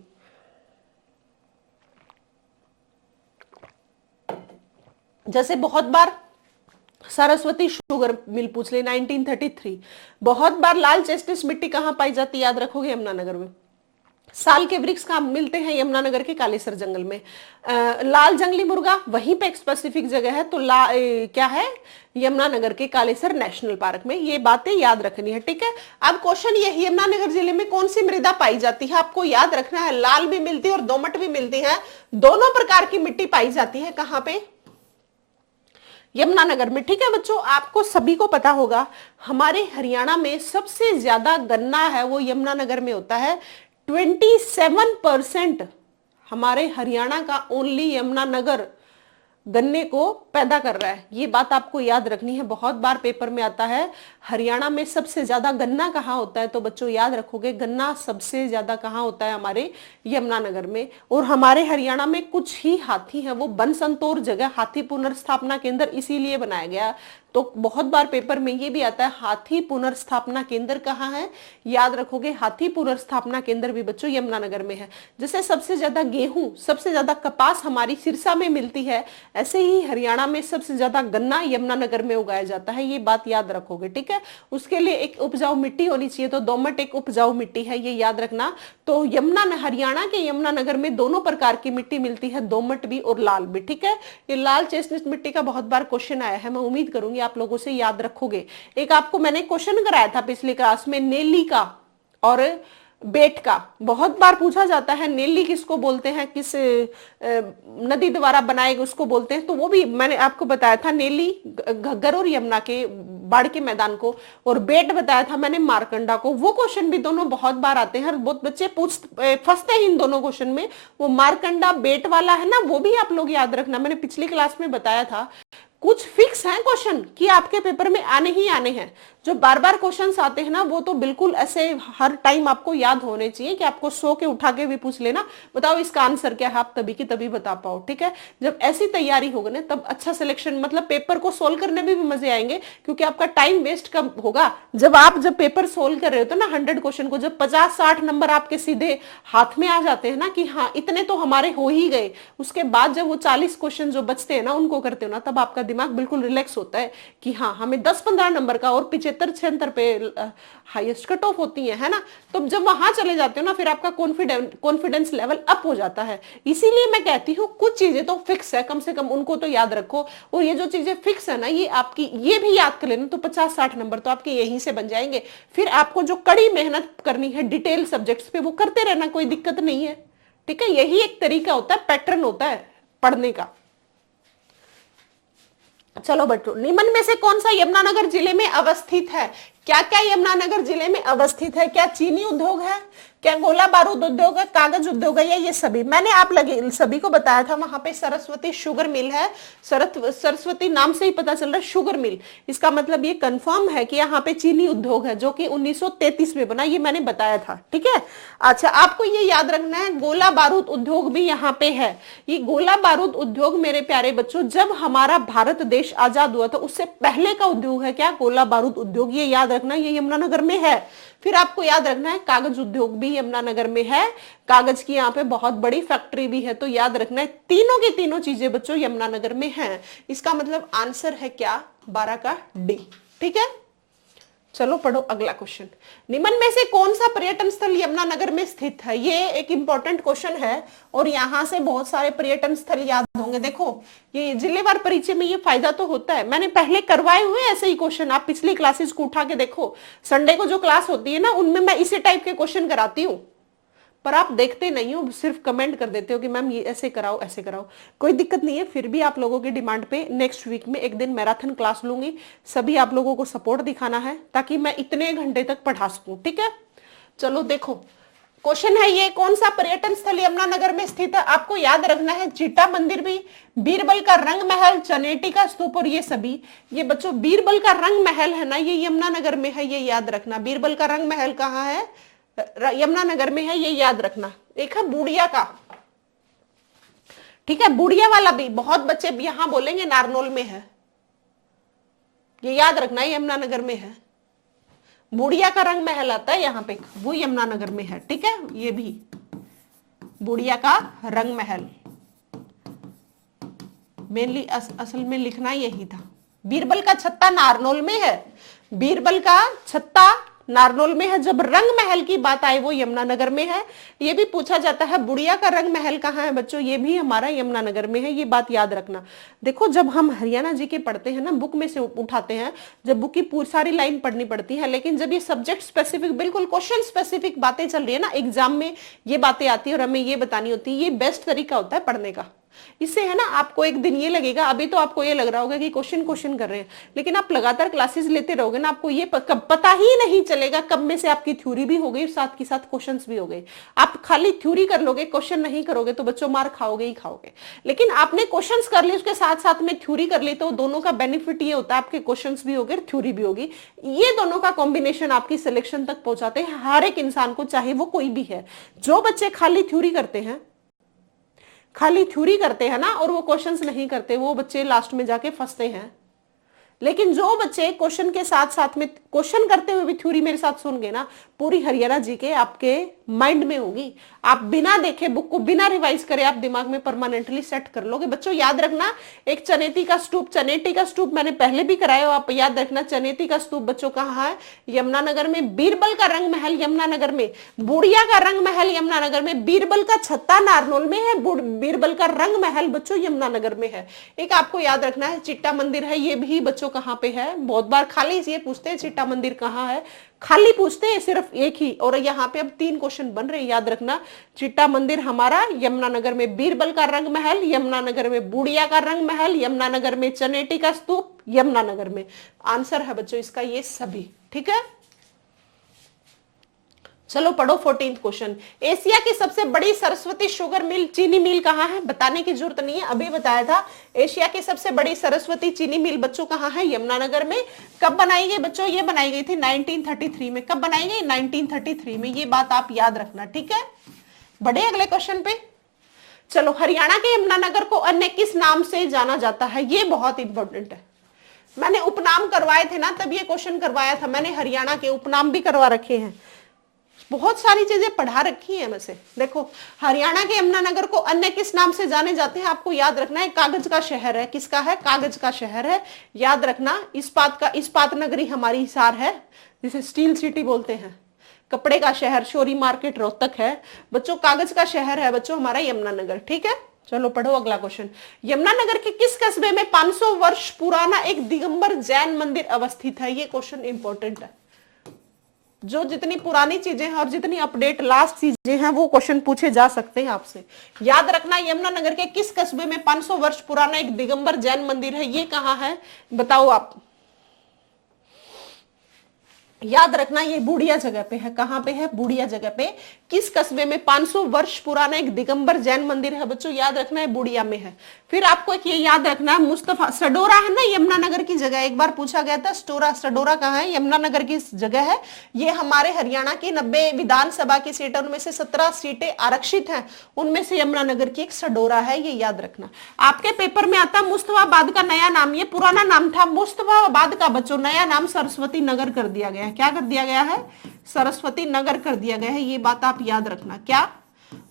जैसे बहुत बार सरस्वती शुगर मिल पूछ ले 1933। बहुत बार लाल चेस्टनट मिट्टी कहाँ पाई जाती है, याद रखोगे, यमुनानगर में। साल के वृक्ष कहाँ मिलते हैं, यमुनानगर के कालेसर जंगल में। लाल जंगली मुर्गा वहीं पे एक स्पेसिफिक जगह है, तो क्या है, यमुनानगर के कालेसर नेशनल पार्क में। ये बातें याद रखनी है, ठीक है। अब क्वेश्चन ये, यमुनानगर जिले में कौन सी मृदा पाई जाती है, आपको याद रखना है। लाल भी मिलती है और दोमट भी मिलती है, दोनों प्रकार की मिट्टी पाई जाती है। कहां पे, यमुनानगर में, ठीक है बच्चों। आपको सभी को पता होगा हमारे हरियाणा में सबसे ज्यादा गन्ना है वो यमुनानगर में होता है। 27% हमारे हरियाणा का ओनली यमुनानगर गन्ने को पैदा कर रहा है। ये बात आपको याद रखनी है, बहुत बार पेपर में आता है हरियाणा में सबसे ज्यादा गन्ना कहाँ होता है, तो बच्चों याद रखोगे गन्ना सबसे ज्यादा कहाँ होता है, हमारे यमुनानगर में। और हमारे हरियाणा में कुछ ही हाथी हैं, वो बनसंतोर जगह हाथी पुनर्स्थापना केंद्र इसीलिए बनाया गया। तो बहुत बार पेपर में ये भी आता है हाथी पुनर्स्थापना केंद्र कहाँ है, याद रखोगे हाथी पुनर्स्थापना केंद्र भी बच्चों यमुनानगर में है। जैसे सबसे ज्यादा गेहूं, सबसे ज्यादा कपास हमारी सिरसा में मिलती है, ऐसे ही हरियाणा में सबसे ज्यादा गन्ना यमुनानगर में उगाया जाता है। ये बात याद रखोगे, ठीक है। उसके लिए एक उपजाऊ मिट्टी होनी चाहिए, तो दोमट एक उपजाऊ मिट्टी है, ये याद रखना। तो हरियाणा के यमुनानगर में दोनों प्रकार की मिट्टी मिलती है, दोमट भी और लाल भी, ठीक है। ये लाल चेस्टनट मिट्टी का बहुत बार क्वेश्चन आया है, मैं उम्मीद करूंगी आप लोगों से याद रखोगे। एक आपको मैंने क्वेश्चन कराया था पिछली क्लास में, नेली का और बेट का बहुत बार पूछा जाता है। नेली किसको बोलते हैं, किस नदी द्वारा बनाए गए उसको बोलते हैं, तो वो भी मैंने आपको बताया था, नेली घग्गर और यमुना के बाढ़ के मैदान को, और बेट बताया था मैंने मारकंडा को। वो क्वेश्चन भी दोनों बहुत बार आते हैं, बहुत बच्चे फंसते हैं इन दोनों क्वेश्चन में। वो मारकंडा बेट वाला है ना, वो भी आप लोग याद रखना, मैंने पिछली क्लास में बताया था। कुछ फिक्स हैं क्वेश्चन कि आपके पेपर में आने ही आने हैं। जो बार बार क्वेश्चंस आते हैं ना, वो तो बिल्कुल ऐसे हर टाइम आपको याद होने चाहिए कि आपको सो के उठा के भी पूछ लेना, बताओ इसका आंसर क्या है, आप तभी की तभी बता पाओ, ठीक है। जब ऐसी तैयारी होगी ना, तब अच्छा सिलेक्शन, मतलब पेपर को सोल्व करने में भी मजे आएंगे, क्योंकि आपका टाइम वेस्ट कब होगा, जब पेपर सोल्व कर रहे हो तो ना 100 क्वेश्चन को, जब 50-60 नंबर आपके सीधे हाथ में आ जाते हैं ना, कि हाँ इतने तो हमारे हो ही गए, उसके बाद जब वो 40 क्वेश्चन जो बचते हैं ना उनको करते हो ना, तब आपका दिमाग बिल्कुल रिलैक्स होता है कि हाँ हमें 10-15 नंबर का और 75-76 पे हाईएस्ट कट ऑफ होती है ना। तो जब वहां चले जाते हो ना, फिर आपका कॉन्फिडेंस लेवल अप हो जाता है। इसीलिए मैं कहती हूँ कुछ चीजें तो फिक्स है, कम से कम उनको तो याद रखो। और ये जो चीजें फिक्स है ना, ये आपकी ये भी याद कर लेना, तो 50-60 नंबर तो आपके यहीं से बन जाएंगे। फिर आपको जो कड़ी मेहनत करनी है डिटेल सब्जेक्ट्स पे, वो करते रहना, कोई दिक्कत नहीं है, ठीक है। यही एक तरीका होता है, पैटर्न होता है पढ़ने का। चलो बच्चों, निम्न में से कौन सा यमुनानगर जिले में अवस्थित है, क्या क्या यमुनानगर जिले में अवस्थित है, क्या चीनी उद्योग है, क्या गोला बारूद उद्योग है, कागज उद्योग है, या ये सभी। मैंने आप लगे सभी को बताया था, वहां पे सरस्वती शुगर मिल है, सरस्वती नाम से ही पता चल रहा है शुगर मिल, इसका मतलब ये कंफर्म है कि यहाँ पे चीनी उद्योग है, जो कि 1933 में बना, ये मैंने बताया था, ठीक है। अच्छा, आपको ये याद रखना है गोला बारूद उद्योग भी यहाँ पे है। ये गोला बारूद उद्योग मेरे प्यारे बच्चों, जब हमारा भारत देश आजाद हुआ था उससे पहले का उद्योग है, क्या, गोला बारूद उद्योग, ये याद रखना, ये यमुनानगर में है। फिर आपको याद रखना है कागज उद्योग भी यमुनानगर में है, कागज की यहाँ पे बहुत बड़ी फैक्ट्री भी है, तो याद रखना है तीनों की तीनों चीजें बच्चों यमुनानगर में हैं। इसका मतलब आंसर है क्या, 12 का डी, ठीक है। चलो पढ़ो अगला क्वेश्चन। निम्न में से कौन सा पर्यटन स्थल यमुनानगर में स्थित है, ये एक इंपॉर्टेंट क्वेश्चन है, और यहां से बहुत सारे पर्यटन स्थल याद होंगे। देखो ये जिलेवार परिचय में ये फायदा तो होता है, मैंने पहले करवाए हुए ऐसे ही क्वेश्चन, आप पिछली क्लासेस को उठा के देखो, संडे को जो क्लास होती है ना, उनमें मैं इसी टाइप के क्वेश्चन कराती हूँ, पर आप देखते नहीं हो, सिर्फ कमेंट कर देते हो कि मैम ये ऐसे कराओ ऐसे कराओ। कोई दिक्कत नहीं है, फिर भी आप लोगों की डिमांड पे नेक्स्ट वीक में एक दिन मैराथन क्लास लूंगी। सभी आप लोगों को सपोर्ट दिखाना है ताकि मैं इतने घंटे तक पढ़ा सकूं, ठीक है। चलो देखो क्वेश्चन है ये, कौन सा पर्यटन स्थल यमुनानगर में स्थित है, आपको याद रखना है चिट्टा मंदिर भी, बीरबल का रंग महल, चनेटी का स्तूप, और ये सभी। ये बच्चों बीरबल का रंग महल है ना, ये यमुनानगर में है, ये याद रखना। बीरबल का रंग महल कहाँ है, यमुनानगर में है, ये याद रखना। एक है बूढ़िया का, ठीक है, बूढ़िया वाला भी बहुत बच्चे यहां बोलेंगे नारनौल में है, ये याद रखना, यमुनानगर में है। बूढ़िया का रंग महल आता है यहाँ पे, वो यमुनानगर में है, ठीक है। ये भी बूढ़िया का रंग महल, मेनली असल में लिखना यही था, बीरबल का छत्ता नारनौल में है, बीरबल का छत्ता नारनौल में है। जब रंग महल की बात आए वो यमुनानगर में है। ये भी पूछा जाता है बुढ़िया का रंग महल कहाँ है बच्चों, ये भी हमारा यमुनानगर में है, ये बात याद रखना। देखो जब हम हरियाणा जी के पढ़ते हैं ना, बुक में से उठाते हैं, जब बुक की पूरी सारी लाइन पढ़नी पड़ती है, लेकिन जब ये सब्जेक्ट स्पेसिफिक बिल्कुल क्वेश्चन स्पेसिफिक बातें चल रही है ना, एग्जाम में ये बातें आती है और हमें ये बतानी होती है, ये बेस्ट तरीका होता है पढ़ने का। इससे है ना आपको एक दिन ये लगेगा, अभी तो आपको ये लग रहा होगा कि क्वेश्चन क्वेश्चन कर रहे हैं, लेकिन आप लगातार क्लासेस लेते रहोगे ना, आपको ये पता ही नहीं चलेगा कब में से आपकी थ्योरी भी हो गई, साथ के साथ क्वेश्चंस भी हो गए। आप खाली थ्योरी कर लोगे, क्वेश्चन नहीं करोगे तो बच्चों मार खाओगे ही खाओगे। लेकिन आपने क्वेश्चंस कर लिए, उसके साथ साथ में थ्योरी कर ली, तो दोनों का बेनिफिट ये होता है आपके क्वेश्चंस भी हो गए, थ्योरी भी होगी। ये दोनों का कॉम्बिनेशन आपकी सिलेक्शन तक पहुंचाते हैं हर एक इंसान को, चाहे वो कोई भी है। जो बच्चे खाली थ्योरी करते हैं, खाली थ्योरी करते हैं ना, और वो क्वेश्चंस नहीं करते, वो बच्चे लास्ट में जाके फंसते हैं। लेकिन जो बच्चे क्वेश्चन के साथ साथ में क्वेश्चन करते हुए भी थ्योरी मेरे साथ सुन गए ना, पूरी हरियाणा जी के आपके माइंड में होगी। आप बिना देखे बुक को, बिना रिवाइज करे आप दिमाग में परमानेंटली सेट कर लोगे। बच्चों याद रखना, एक चनेटी का स्तूप मैंने पहले भी कराया, आप याद रखना। चनेटी का स्तूप बच्चों कहाँ है, यमुनानगर में। बीरबल का रंग महल यमुनानगर में, बुढ़िया का रंग महल यमुनानगर में, बीरबल का छत्ता नारनौल में है, बीरबल का रंग महल बच्चों यमुनानगर में है। एक आपको याद रखना है चिट्टा मंदिर है, ये भी बच्चों कहाँ पे है, बहुत बार खाली ये पूछते हैं चिट्टा मंदिर कहाँ है, खाली पूछते हैं सिर्फ एक ही, और यहाँ पे अब 3 क्वेश्चन बन रहे हैं, याद रखना। चिट्टा मंदिर हमारा यमुनानगर में, बीरबल का रंग महल यमुनानगर में, बुढ़िया का रंग महल यमुनानगर में, चनेटी का स्तूप यमुनानगर में। आंसर है बच्चों इसका ये सभी, ठीक है। चलो पढ़ो 14th क्वेश्चन। एशिया की सबसे बड़ी सरस्वती शुगर मिल, चीनी मिल कहाँ है, बताने की जरूरत नहीं है, अभी बताया था। एशिया की सबसे बड़ी सरस्वती चीनी मिल बच्चों कहाँ है, यमुनानगर में। कब बनाई गई बच्चों, ये बनाई गई थी 1933 में। कब बनाई गई, 1933 में, ये बात आप याद रखना, ठीक है। बढ़े अगले क्वेश्चन पे। चलो, हरियाणा के यमुनानगर को अन्य किस नाम से जाना जाता है, ये बहुत इंपॉर्टेंट है। मैंने उपनाम करवाए थे ना, तब ये क्वेश्चन करवाया था मैंने, हरियाणा के उपनाम भी करवा रखे हैं, बहुत सारी चीजें पढ़ा रखी है वैसे। देखो, हरियाणा के यमुनानगर को अन्य किस नाम से जाने जाते हैं, आपको याद रखना है। कागज का शहर है, किसका है, कागज का शहर है, याद रखना। इस्पात नगरी हमारी हिसार है, जिसे स्टील सिटी बोलते हैं। कपड़े का शहर शोरी मार्केट रोहतक है बच्चों। कागज का शहर है बच्चों हमारा यमुनानगर, ठीक है। चलो पढ़ो अगला क्वेश्चन। यमुनानगर के किस कस्बे में 500 वर्ष पुराना एक दिगंबर जैन मंदिर अवस्थित है, ये क्वेश्चन इंपॉर्टेंट है। जो जितनी पुरानी चीजें हैं और जितनी अपडेट लास्ट चीजें हैं, वो क्वेश्चन पूछे जा सकते हैं आपसे। याद रखना, यमुनानगर के किस कस्बे में 500 वर्ष पुराना एक दिगंबर जैन मंदिर है, ये कहाँ है बताओ आप। याद रखना, ये बुढ़िया जगह पे है। कहां पे है, बुढ़िया जगह पे। किस कस्बे में 500 वर्ष पुराना एक दिगंबर जैन मंदिर है बच्चों, याद रखना है बुढ़िया में है। फिर आपको एक ये याद रखना है, मुस्तफा सडोरा है ना यमुनानगर की जगह, एक बार पूछा गया था। सडोरा कहाँ है, यमुनानगर की जगह है। ये हमारे हरियाणा की 90 विधानसभा की सीटों में से 17 सीटें आरक्षित हैं, उनमें से यमुनानगर की एक सडोरा है, ये याद रखना। आपके पेपर में आता मुस्तफाबाद का नया नाम, ये पुराना नाम था मुस्तफाबाद का बच्चों, नया नाम सरस्वती नगर कर दिया गया है। क्या कर दिया गया है, सरस्वती नगर कर दिया गया है, ये बात आप याद रखना। क्या,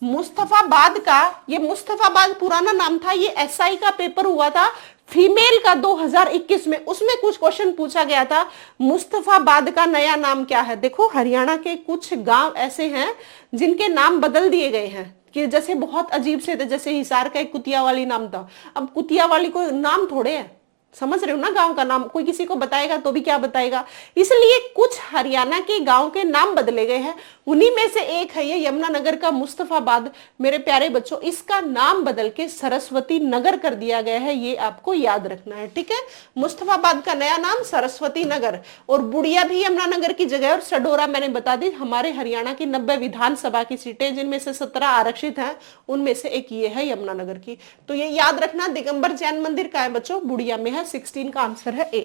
मुस्तफाबाद का, ये मुस्तफाबाद पुराना नाम था। ये एसआई का पेपर हुआ था फीमेल का 2021 में, उसमें कुछ क्वेश्चन पूछा गया था, मुस्तफाबाद का नया नाम क्या है। देखो, हरियाणा के कुछ गांव ऐसे हैं जिनके नाम बदल दिए गए हैं, कि जैसे बहुत अजीब से थे, जैसे हिसार का एक कुतियावाली नाम था, अब कुतियावाली कोई नाम थोड़े है, समझ रहे हो ना। गांव का नाम कोई किसी को बताएगा तो भी क्या बताएगा, इसलिए कुछ हरियाणा के गांव के नाम बदले गए हैं। उन्हीं में से एक है ये यमुनानगर का मुस्तफाबाद। मेरे प्यारे बच्चों, इसका नाम बदल के सरस्वती नगर कर दिया गया है, ये आपको याद रखना है, ठीक है। मुस्तफाबाद का नया नाम सरस्वती नगर, और बुढ़िया भी यमुनानगर की जगह, और सडोरा मैंने बता दी हमारे हरियाणा की 90 विधानसभा की सीटें, जिनमें से 17 आरक्षित है, उनमें से एक ये है यमुनानगर की। तो ये याद रखना, दिगंबर जैन मंदिर का है बच्चों, बुढ़िया में है। 16 का आंसर है ए।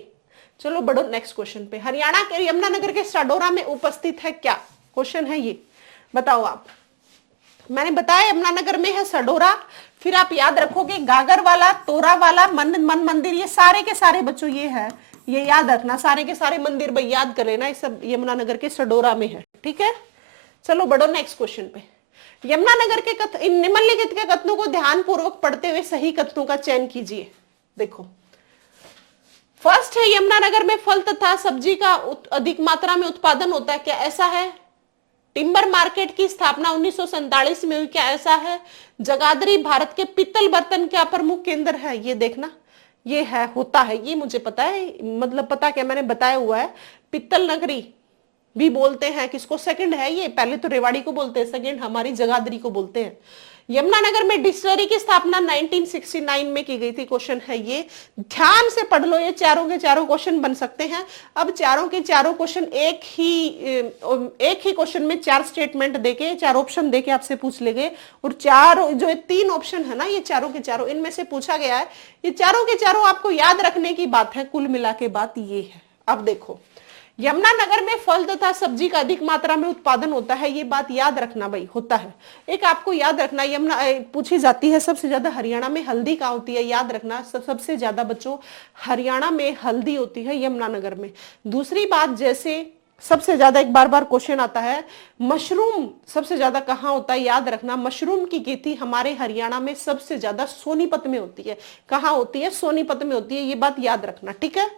चलो बढ़ो नेक्स्ट क्वेश्चन पे। हरियाणा के यमुनानगर के सडोरा में उपस्थित है क्या, क्वेश्चन है ये, बताओ आप। मैंने बताया यमुनानगर में है सडोरा। फिर आप याद रखोगे गागर वाला, तोरा वाला, मन मंदिर, ये सारे के सारे बच्चों ये है, ये याद रखना। सारे के सारे मंदिर भाई याद कर लेना, ये सब यमुनानगर के सडोरा में है, ठीक है। चलो बढ़ो नेक्स्ट क्वेश्चन पे। यमुनानगर के निम्नलिखित के कथनों को ध्यान पूर्वक पढ़ते हुए सही कथनों का चयन कीजिए। देखो, फर्स्ट है यमुनानगर में फल तथा सब्जी का अधिक मात्रा में उत्पादन होता है, क्या ऐसा है? टिम्बर मार्केट की स्थापना 1947 में हुई, क्या ऐसा है? जगाधरी भारत के पीतल बर्तन का प्रमुख केंद्र है, ये देखना, ये है, होता है, ये मुझे पता है, मतलब पता क्या, मैंने बताया हुआ है। पित्तल नगरी भी बोलते हैं किसको? सेकंड है ये, पहले तो रेवाड़ी को बोलते हैं, सेकंड हमारी जगाधरी को बोलते हैं। यमुनानगर में डिस्टिलरी की स्थापना 1969 में की गई थी, क्वेश्चन है ये, ध्यान से पढ़ लो, ये चारों के चारों क्वेश्चन बन सकते हैं। अब चारों के चारों क्वेश्चन एक ही क्वेश्चन में 4 स्टेटमेंट देके, 4 ऑप्शन देके आपसे पूछ लेंगे, और चार जो 3 ऑप्शन है ना, ये चारों के चारों इनमें से पूछा गया है, ये चारों के चारों आपको याद रखने की बात है, कुल मिला के बात ये है। अब देखो, यमुनानगर में फल तथा सब्जी का अधिक मात्रा में उत्पादन होता है, ये बात याद रखना भाई, होता है। एक आपको याद रखना, यमुना पूछी जाती है सबसे ज्यादा हरियाणा में हल्दी कहाँ होती है, याद रखना, सबसे ज्यादा बच्चों हरियाणा में हल्दी होती है, यमुनानगर में। दूसरी बात, जैसे सबसे ज्यादा एक बार बार क्वेश्चन आता है, मशरूम सबसे ज्यादा कहाँ होता है, याद रखना, मशरूम की खेती हमारे हरियाणा में सबसे ज्यादा सोनीपत में होती है। कहाँ होती है? सोनीपत में होती है, ये बात याद रखना, ठीक है।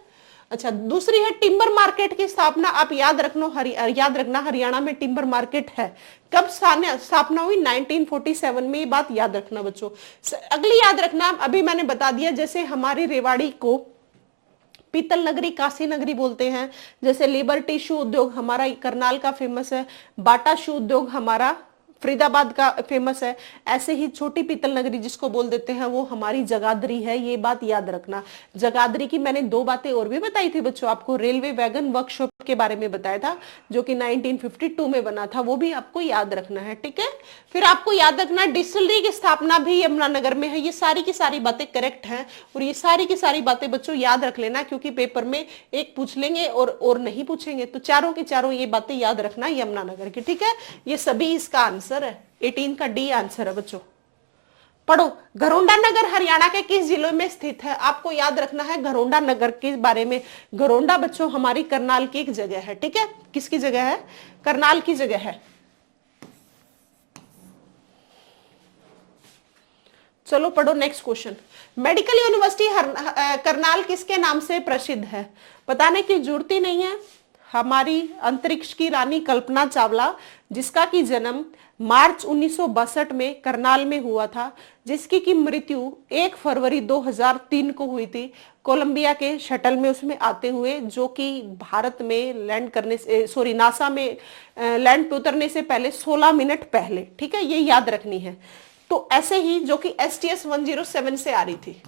अच्छा, दूसरी है टिम्बर मार्केट की स्थापना, आप याद रखना हरियाणा में टिम्बर मार्केट है, कब स्थापना हुई? 1947 में, ये बात याद रखना बच्चों। अगली याद रखना, अभी मैंने बता दिया, जैसे हमारी रेवाड़ी को पीतल नगरी, काशी नगरी बोलते हैं, जैसे लिबर्टी शू उद्योग हमारा करनाल का फेमस है, बाटा शू उद्योग हमारा फरीदाबाद का फेमस है, ऐसे ही छोटी पीतल नगरी जिसको बोल देते हैं वो हमारी जगाधरी है, ये बात याद रखना। जगाधरी की मैंने 2 बातें और भी बताई थी बच्चों, आपको रेलवे वैगन वर्कशॉप के बारे में बताया था जो कि 1952 में बना था, वो भी आपको याद रखना है, ठीक है। फिर आपको याद रखना डिस्टिलरी की स्थापना भी यमुनानगर में है, ये सारी की सारी बातें करेक्ट हैं, और ये सारी की सारी बातें बच्चों याद रख लेना, क्योंकि पेपर में एक पूछ लेंगे और नहीं पूछेंगे, तो चारों के चारों ये बातें याद रखना यमुनानगर की, ठीक है। ये सभी इसका आंसर है, 18 का डी आंसर है बच्चों। पढ़ो, घरोंडा नगर हरियाणा के किस जिले में स्थित है? आपको याद रखना है घरोंडा नगर के बारे में। घरोंडा बच्चों हमारी करनाल की एक जगह है, ठीक है। किसकी जगह है? करनाल की जगह है। चलो पढ़ो next question. Medical university Karnal किसके नाम से प्रसिद्ध है? बताने की जरूरत ही नहीं है, हमारी अंतरिक्ष की रानी कल्पना चावला, जिसका की जन्म मार्च 1962 में करनाल में हुआ था, जिसकी की मृत्यु 1 फरवरी 2003 को हुई थी कोलंबिया के शटल में उसमें आते हुए, जो कि भारत में लैंड करने से नासा में लैंड पे उतरने से पहले 16 मिनट पहले, ठीक है, ये याद रखनी है। तो ऐसे ही जो कि STS 107 से आ रही थी,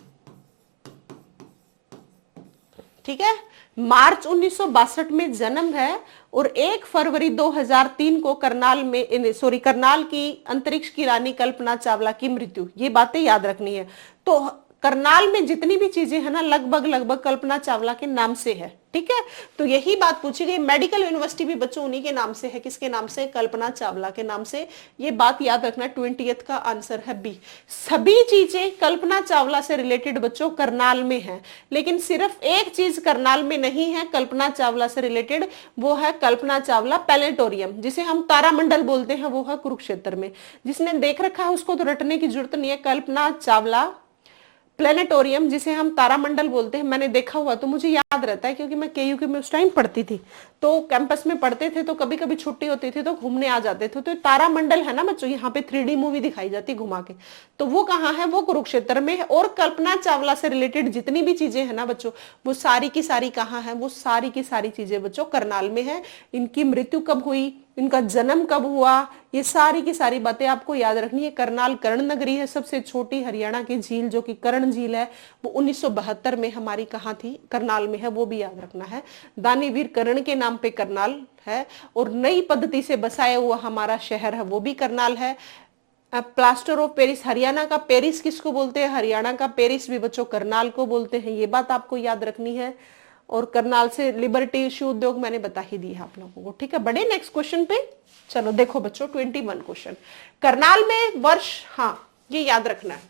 ठीक है, मार्च 1962 में जन्म है, और 1 फरवरी 2003 को करनाल की अंतरिक्ष की रानी कल्पना चावला की मृत्यु, ये बातें याद रखनी है। तो करनाल में जितनी भी चीजें है ना, लगभग कल्पना चावला के नाम से है, ठीक है। तो यही बात पूछी गई। मेडिकल यूनिवर्सिटी भी बच्चों उन्हीं के नाम से है, किसके नाम से? कल्पना चावला के नाम से, ये बात याद रखना। 20th का आंसर है बी। सभी चीजें कल्पना चावला से रिलेटेड बच्चों करनाल में है, लेकिन सिर्फ एक चीज करनाल में नहीं है कल्पना चावला से रिलेटेड, वो है कल्पना चावला प्लेनेटोरियम, जिसे हम तारामंडल बोलते हैं, वो है कुरुक्षेत्र में। जिसने देख रखा है उसको तो रटने की जरूरत नहीं है। कल्पना चावला प्लेनेटोरियम, जिसे हम तारामंडल बोलते हैं, मैंने देखा हुआ तो मुझे याद रहता है, क्योंकि मैं KUK में उस टाइम पढ़ती थी, तो कैंपस में पढ़ते थे, तो कभी कभी छुट्टी होती थी तो घूमने आ जाते थे। तो तारामंडल है ना बच्चों, यहाँ पे 3D मूवी दिखाई जाती घुमा के, तो वो कहाँ है? वो कुरुक्षेत्र में है। और कल्पना चावला से रिलेटेड जितनी भी चीजें है ना बच्चों, वो सारी की सारी कहाँ है? वो सारी की सारी चीजें बच्चों करनाल में है। इनकी मृत्यु कब हुई, इनका जन्म कब हुआ, ये सारी की सारी बातें आपको याद रखनी है। करनाल कर्ण नगरी है, सबसे छोटी हरियाणा की झील जो कि कर्ण झील है, वो 1972 में हमारी कहाँ थी? करनाल में है, वो भी याद रखना है। दानीवीर कर्ण के नाम पे करनाल है, और नई पद्धति से बसाया हुआ हमारा शहर है, वो भी करनाल है। प्लास्टर ऑफ पेरिस, हरियाणा का पेरिस किसको बोलते हैं? हरियाणा का पेरिस भी बच्चों करनाल को बोलते हैं, ये बात आपको याद रखनी है। और करनाल से लिबर्टी शू उद्योग मैंने बता ही दी है आप लोगों को, ठीक है। बड़े नेक्स्ट क्वेश्चन पे, चलो देखो बच्चों 21 क्वेश्चन। करनाल में वर्ष, हाँ ये याद रखना है,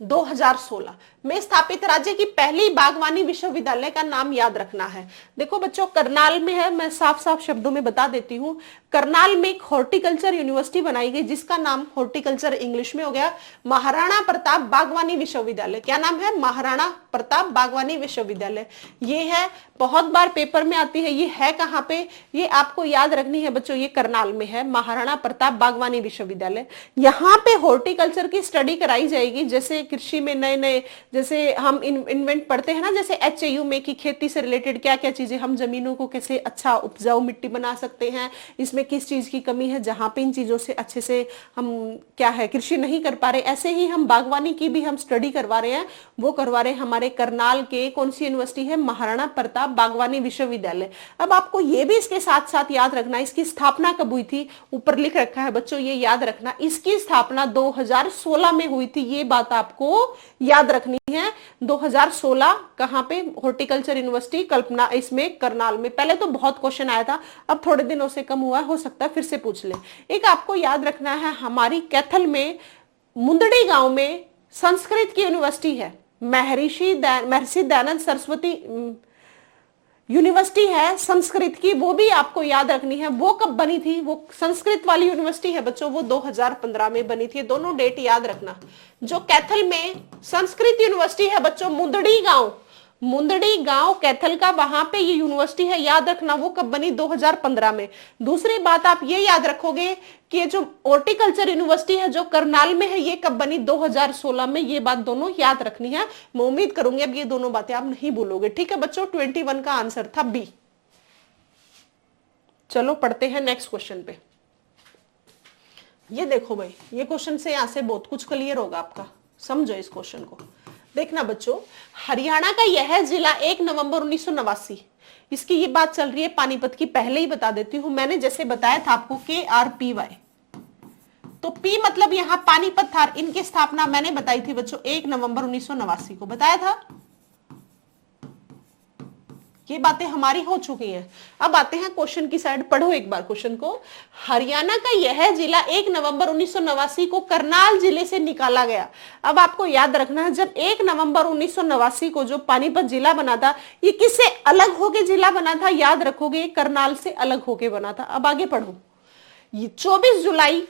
2016 में स्थापित राज्य की पहली बागवानी विश्वविद्यालय का नाम याद रखना है। देखो बच्चों, करनाल में है, मैं साफ साफ शब्दों में बता देती हूँ। करनाल में एक हॉर्टिकल्चर यूनिवर्सिटी बनाई गई जिसका नाम, हॉर्टिकल्चर इंग्लिश में हो गया महाराणा प्रताप बागवानी विश्वविद्यालय। क्या नाम है? महाराणा प्रताप बागवानी विश्वविद्यालय। ये है, बहुत बार पेपर में आती है। ये है कहाँ पे? ये आपको याद रखनी है बच्चों, ये करनाल में है, महाराणा प्रताप बागवानी विश्वविद्यालय। यहाँ पे हॉर्टिकल्चर की स्टडी कराई जाएगी। जैसे कृषि में नए नए, जैसे हम इन्वेंट पढ़ते हैं ना, जैसे HAU में कि खेती से रिलेटेड क्या क्या चीजें, हम जमीनों को कैसे अच्छा उपजाऊ मिट्टी बना सकते हैं, इसमें किस चीज की कमी है, जहां पे इन चीजों से अच्छे से हम क्या है कृषि नहीं कर पा रहे, ऐसे ही हम बागवानी की भी हम स्टडी करवा रहे हैं। वो करवा रहे हैं हमारे करनाल के, कौन सी यूनिवर्सिटी है? महाराणा प्रताप बागवानी विश्वविद्यालय। अब आपको ये भी इसके साथ साथ याद रखना, इसकी स्थापना कब हुई थी? ऊपर लिख रखा है बच्चों, ये याद रखना। इसकी स्थापना 2016 में हुई थी, ये बात आपको याद रखनी है। 2016 कहां पे? हॉर्टिकल्चर यूनिवर्सिटी कल्पना, इसमें करनाल में। पहले तो बहुत क्वेश्चन आया था, अब थोड़े दिनों से कम हुआ, हो सकता है फिर से पूछ ले। एक आपको याद रखना है, हमारी कैथल में मुंदड़ी गांव में संस्कृत की यूनिवर्सिटी है, महर्षि दयानंद सरस्वती यूनिवर्सिटी है संस्कृत की, वो भी आपको याद रखनी है। वो कब बनी थी? वो संस्कृत वाली यूनिवर्सिटी है बच्चों, वो 2015 में बनी थी। दोनों डेट याद रखना। जो कैथल में संस्कृत यूनिवर्सिटी है बच्चों, मुंदड़ी गांव कैथल का, वहां पे ये यूनिवर्सिटी है, याद रखना। वो कब बनी? 2015 में। दूसरी बात आप ये याद रखोगे कि ये जो हॉर्टिकल्चर यूनिवर्सिटी है जो करनाल में है, ये कब बनी? 2016 में। ये बात दोनों याद रखनी है। मैं उम्मीद करूंगी अब ये दोनों बातें आप नहीं भूलोगे। ठीक है बच्चों, 21 का आंसर था बी। चलो पढ़ते हैं नेक्स्ट क्वेश्चन पे। ये देखो भाई, ये क्वेश्चन से यहां से बहुत कुछ क्लियर होगा आपका, समझो इस क्वेश्चन को। देखना बच्चों, हरियाणा का यह जिला 1 नवंबर 1989, इसकी ये बात चल रही है पानीपत की, पहले ही बता देती हूं। मैंने जैसे बताया था आपको KRPY, तो P मतलब यहां पानीपत था। इनकी स्थापना मैंने बताई थी बच्चों 1 नवंबर 1989 को, बताया था। ये बातें हमारी हो चुकी हैं। अब आते हैं क्वेश्चन की साइड, पढ़ो एक बार क्वेश्चन को। हरियाणा का यह जिला 1 नवंबर 1989 को करनाल जिले से निकाला गया। अब आपको याद रखना है, जब 1 नवंबर 1989 को जो पानीपत जिला बना था, ये किससे अलग होके जिला बना था? याद रखोगे, करनाल से अलग होके बना था। अब आगे पढ़ो। 24 जुलाई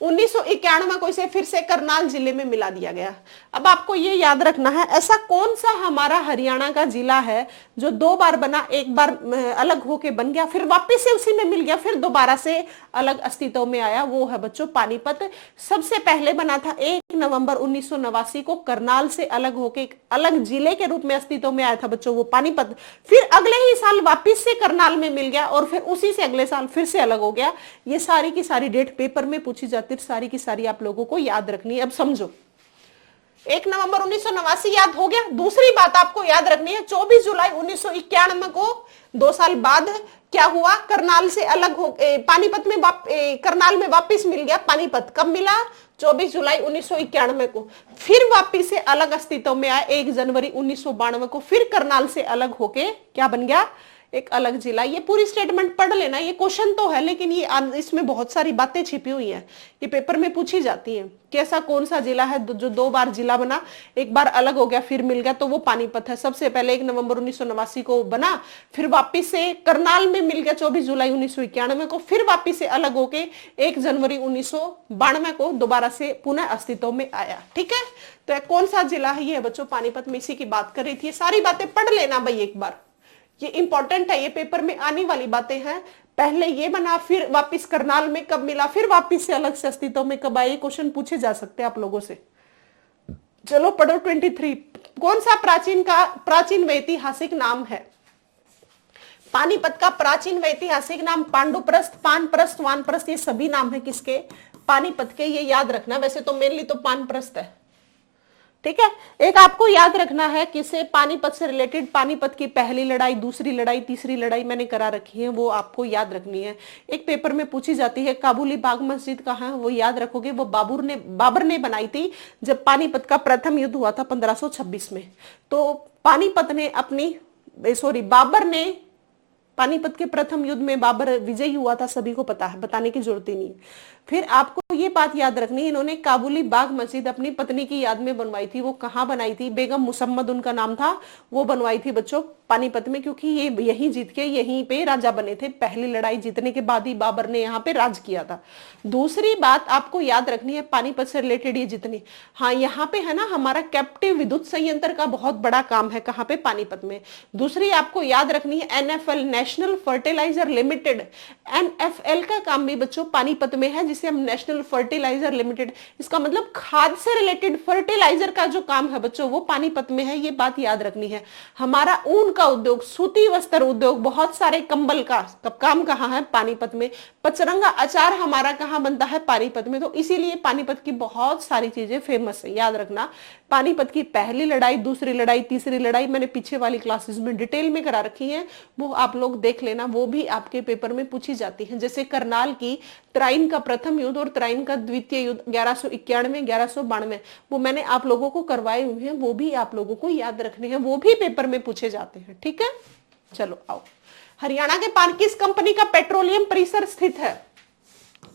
1991 को इसे फिर से करनाल जिले में मिला दिया गया। अब आपको ये याद रखना है, ऐसा कौन सा हमारा हरियाणा का जिला है जो 2 बार बना, एक बार अलग होके बन गया, फिर वापस से उसी में मिल गया, फिर दोबारा से अलग अस्तित्व में आया? वो है बच्चों पानीपत। सबसे पहले बना था 1 नवंबर 1989 को, करनाल से अलग होके एक अलग जिले के रूप में अस्तित्व में आया था बच्चों वो पानीपत। फिर अगले ही साल वापस से करनाल में मिल गया और फिर उसी से अगले साल फिर से अलग हो गया। ये सारी की सारी डेट पेपर में पूछी जाती, सारी की सारी आप लोगों को याद रखनी है। अब समझो, 1 नवंबर 1989 याद हो गया। दूसरी बात आपको याद रखनी है, 24 जुलाई 1991 को 2 साल बाद क्या हुआ? करनाल से अलग हो, पानीपत में करनाल में वापस मिल गया। पानीपत कब मिला? 24 जुलाई 1991 को। फिर वापस से अलग अस्तित्व में आया 1 जनवरी 1992 को, फिर करनाल से अलग होके क्या बन गया? एक अलग जिला। ये पूरी स्टेटमेंट पढ़ लेना। ये क्वेश्चन तो है लेकिन ये इसमें बहुत सारी बातें छिपी हुई हैं, ये पेपर में पूछी जाती हैं कि ऐसा कौन सा जिला है जो 2 बार जिला बना, एक बार अलग हो गया फिर मिल गया, तो वो पानीपत है। सबसे पहले 1 नवंबर 1989 को बना, फिर वापिस से करनाल में मिल गया 24 जुलाई 1991 को, फिर वापिस से अलग होके 1 जनवरी 1992 को दोबारा से पुनः अस्तित्व में आया। ठीक है, तो कौन सा जिला है? ये बच्चों पानीपत में, इसी की बात कर रही थी। सारी बातें पढ़ लेना भाई एक बार, ये इंपॉर्टेंट है, ये पेपर में आने वाली बातें हैं। पहले ये बना, फिर वापस करनाल में कब मिला, फिर वापस से अलग से अस्तित्व में कब आए, क्वेश्चन पूछे जा सकते हैं आप लोगों से। चलो पढ़ो 23। कौन सा प्राचीन व ऐतिहासिक नाम है? पानीपत का प्राचीन व ऐतिहासिक नाम पांडुप्रस्थ, पानप्रस्थ, वानप्रस्थ, ये सभी नाम है किसके? पानीपत के। ये याद रखना। वैसे तो मेनली तो पानप्रस्थ है। ठीक है, एक आपको याद रखना है किसे? पानीपत से रिलेटेड, पानीपत की पहली लड़ाई, दूसरी लड़ाई, तीसरी लड़ाई मैंने करा रखी है, वो आपको याद रखनी है। एक पेपर में पूछी जाती है काबुली बाग मस्जिद कहाँ है, वो याद रखोगे। वो बाबर ने बनाई थी जब पानीपत का प्रथम युद्ध हुआ था 1526 में। तो बाबर ने पानीपत के प्रथम युद्ध में बाबर विजयी हुआ था, सभी को पता है, बताने की जरूरत ही नहीं है। फिर आपको ये बात याद रखनी है, इन्होंने काबुली बाग मस्जिद अपनी पत्नी की याद में बनवाई थी। वो कहाँ बनाई थी? बेगम मुसम्मद उनका नाम था, वो बनवाई थी बच्चों पानीपत में, क्योंकि ये यहीं जीत के यहीं पे राजा बने थे। पहली लड़ाई जीतने के बाद ही बाबर ने यहाँ पे राज किया था। दूसरी बात आपको याद रखनी है पानीपत से रिलेटेड ये जितनी, हाँ यहाँ पे है ना हमारा कैप्टिव विद्युत संयंत्र का बहुत बड़ा काम है, कहाँ पे? पानीपत में। दूसरी आपको याद रखनी है NFL, national fertilizer limited, NFL का काम भी बच्चों पानीपत में है, जिसे हम नेशनल फर्टिलाइजर लिमिटेड, इसका मतलब खाद से रिलेटेड फर्टिलाइजर का जो काम है बच्चों वो पानीपत में है, ये बात याद रखनी है। हमारा ऊन का उद्योग, सूती वस्त्र उद्योग, बहुत सारे कंबल का काम कहाँ है? पानीपत में। पचरंगा अचार हमारा कहाँ बनता है? पानीपत में। तो इसीलिए पानीपत की बहुत सारी चीजें फेमस है, याद रखना। पानीपत की पहली लड़ाई, दूसरी लड़ाई, तीसरी लड़ाई मैंने पीछे वाली क्लासेस में डिटेल में करा रखी है, वो आप लोग देख लेना, वो भी आपके पेपर में पूछी जाती है। जैसे करनाल की तराइन का प्रथम युद्ध और तराइन का द्वितीय युद्ध 1191 1192, वो मैंने आप लोगों को करवाए हुए हैं, वो भी आप लोगों को याद रखने हैं, वो भी पेपर में पूछे जाते हैं। ठीक है, चलो आओ। हरियाणा के पास किस कंपनी का पेट्रोलियम परिसर स्थित है?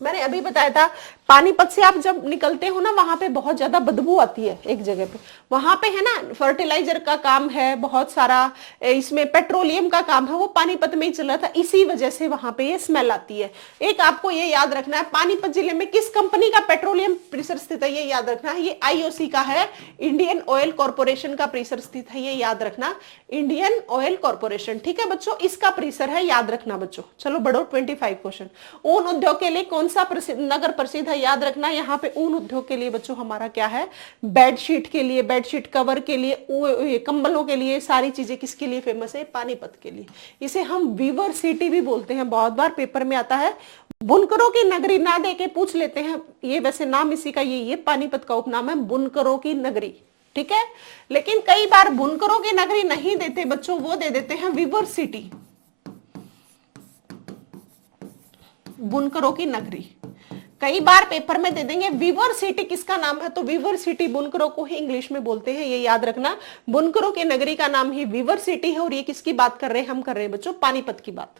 मैंने अभी बताया था, पानीपत से आप जब निकलते हो ना, वहां पे बहुत ज्यादा बदबू आती है एक जगह पे, वहां पे है ना फर्टिलाइजर का काम है बहुत सारा, इसमें पेट्रोलियम का काम है, वो पानीपत में ही चल रहा था, इसी वजह से वहां पे ये स्मेल आती है। एक आपको ये याद रखना है, पानीपत जिले में किस कंपनी का पेट्रोलियम परिसर स्थित है, ये याद रखना है। ये आईओसी का है, इंडियन ऑयल कॉर्पोरेशन का परिसर स्थित है, ये याद रखना, इंडियन ऑयल कॉर्पोरेशन। ठीक है बच्चों, इसका परिसर है, याद रखना बच्चों। चलो बढ़ो, 25 क्वेश्चन। ऊन उद्योग के लिए कौन सा नगर प्रसिद्ध है? याद रखना, यहाँ पे ऊन उद्योग के लिए बच्चों हमारा क्या है? बेडशीट के लिए, बेडशीट कवर के लिए, कंबलों के लिए, सारी चीजें किसके लिए फेमस है? पानीपत के लिए। इसे हम वीवर सिटी भी बोलते हैं, बहुत बार पेपर में आता है। बुनकरों की नगरी ना दे के पूछ लेते हैं, ये वैसे नाम इसी का ये पानीपत का उपनाम है, बुनकरों की नगरी। ठीक है, लेकिन कई बार बुनकरों की नगरी नहीं देते बच्चों, वो दे देते हैं वीवर सिटी, बुनकरों की नगरी। कई बार पेपर में दे देंगे वीवर सिटी किसका नाम है, तो वीवर सिटी बुनकरों को ही इंग्लिश में बोलते हैं, ये याद रखना। बुनकरों की नगरी का नाम ही वीवर सिटी है। और ये किसकी बात कर रहे हैं? हम कर रहे हैं बच्चों पानीपत की बात।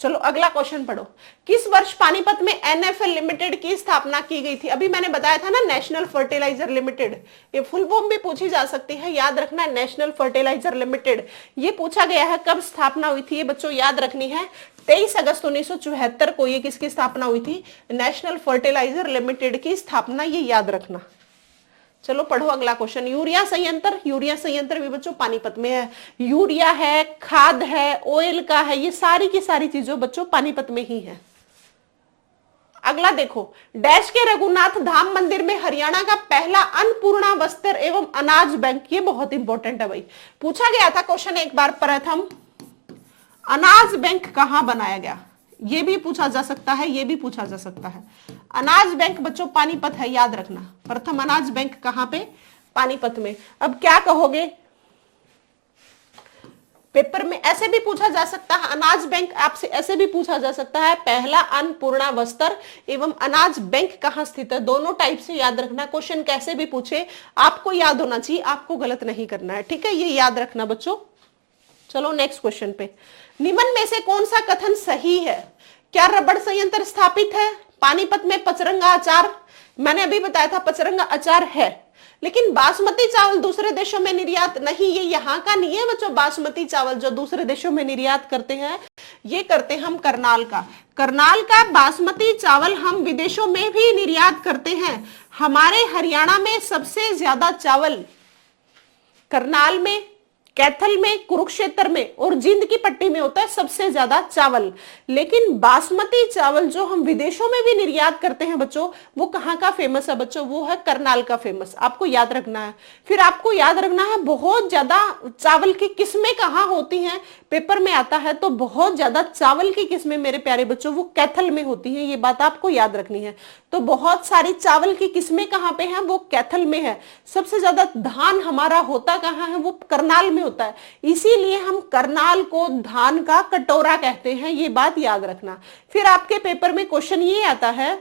चलो अगला क्वेश्चन पढ़ो। किस वर्ष पानीपत में एनएफएल लिमिटेड की स्थापना की गई थी? अभी मैंने बताया था ना, नेशनल फर्टिलाइजर लिमिटेड, ये फुल फॉर्म भी पूछी जा सकती है, याद रखना, नेशनल फर्टिलाइजर लिमिटेड। ये पूछा गया है कब स्थापना हुई थी, ये बच्चों याद रखनी है। 23 अगस्त 1974 को ये किसकी स्थापना हुई थी? नेशनल फर्टिलाइजर लिमिटेड की स्थापना, ये याद रखना। चलो पढ़ो अगला क्वेश्चन। यूरिया संयंत्र, यूरिया संयंत्र भी बच्चों पानीपत में है। यूरिया है, खाद है, ऑयल का है, ये सारी की सारी चीजों बच्चों पानीपत में ही है। अगला देखो, डैश के रघुनाथ धाम मंदिर में हरियाणा का पहला अन्नपूर्णा वस्त्र एवं अनाज बैंक, ये बहुत इंपॉर्टेंट है भाई, पूछा गया था क्वेश्चन एक बार। प्रथम अनाज बैंक कहां बनाया गया, ये भी पूछा जा सकता है, ये भी पूछा जा सकता है। अनाज बैंक बच्चों पानीपत है, याद रखना। प्रथम अनाज बैंक कहां पे? पानीपत में। अब क्या कहोगे, पेपर में ऐसे भी पूछा जा सकता है, अनाज बैंक आपसे ऐसे भी पूछा जा सकता है, पहला अन्नपूर्णा वस्त्र एवं अनाज बैंक कहां स्थित है, दोनों टाइप से याद रखना। क्वेश्चन कैसे भी पूछे आपको याद होना चाहिए, आपको गलत नहीं करना है। ठीक है, ये याद रखना बच्चों। चलो नेक्स्ट क्वेश्चन पे, निम्न में से कौन सा कथन सही है? क्या रबड़ संयंत्र स्थापित है पानीपत में? पचरंगा अचार, मैंने अभी बताया था पचरंगा अचार है, लेकिन बासमती चावल दूसरे देशों में निर्यात नहीं, ये यहाँ का नहीं है बच्चों। बासमती चावल जो दूसरे देशों में निर्यात करते हैं, ये करते हम करनाल का। करनाल का बासमती चावल हम विदेशों में भी निर्यात करते हैं। हमारे हरियाणा में सबसे ज्यादा चावल करनाल में, कैथल में, कुरुक्षेत्र में और जिंद की पट्टी में होता है सबसे ज्यादा चावल। लेकिन बासमती चावल जो हम विदेशों में भी निर्यात करते हैं बच्चों, वो कहाँ का फेमस है बच्चों? वो है करनाल का फेमस, आपको याद रखना है। फिर आपको याद रखना है बहुत ज्यादा चावल की किस्में कहाँ होती हैं, पेपर में आता है तो बहुत ज्यादा चावल की किस्में मेरे प्यारे बच्चों वो कैथल में होती हैं, ये बात आपको याद रखनी है। तो बहुत सारी चावल की किस्में कहाँ पे हैं? वो कैथल में है। सबसे ज्यादा धान हमारा होता कहाँ है? वो करनाल में होता है, इसीलिए हम करनाल को धान का कटोरा कहते हैं, ये बात याद रखना। फिर आपके पेपर में क्वेश्चन ये आता है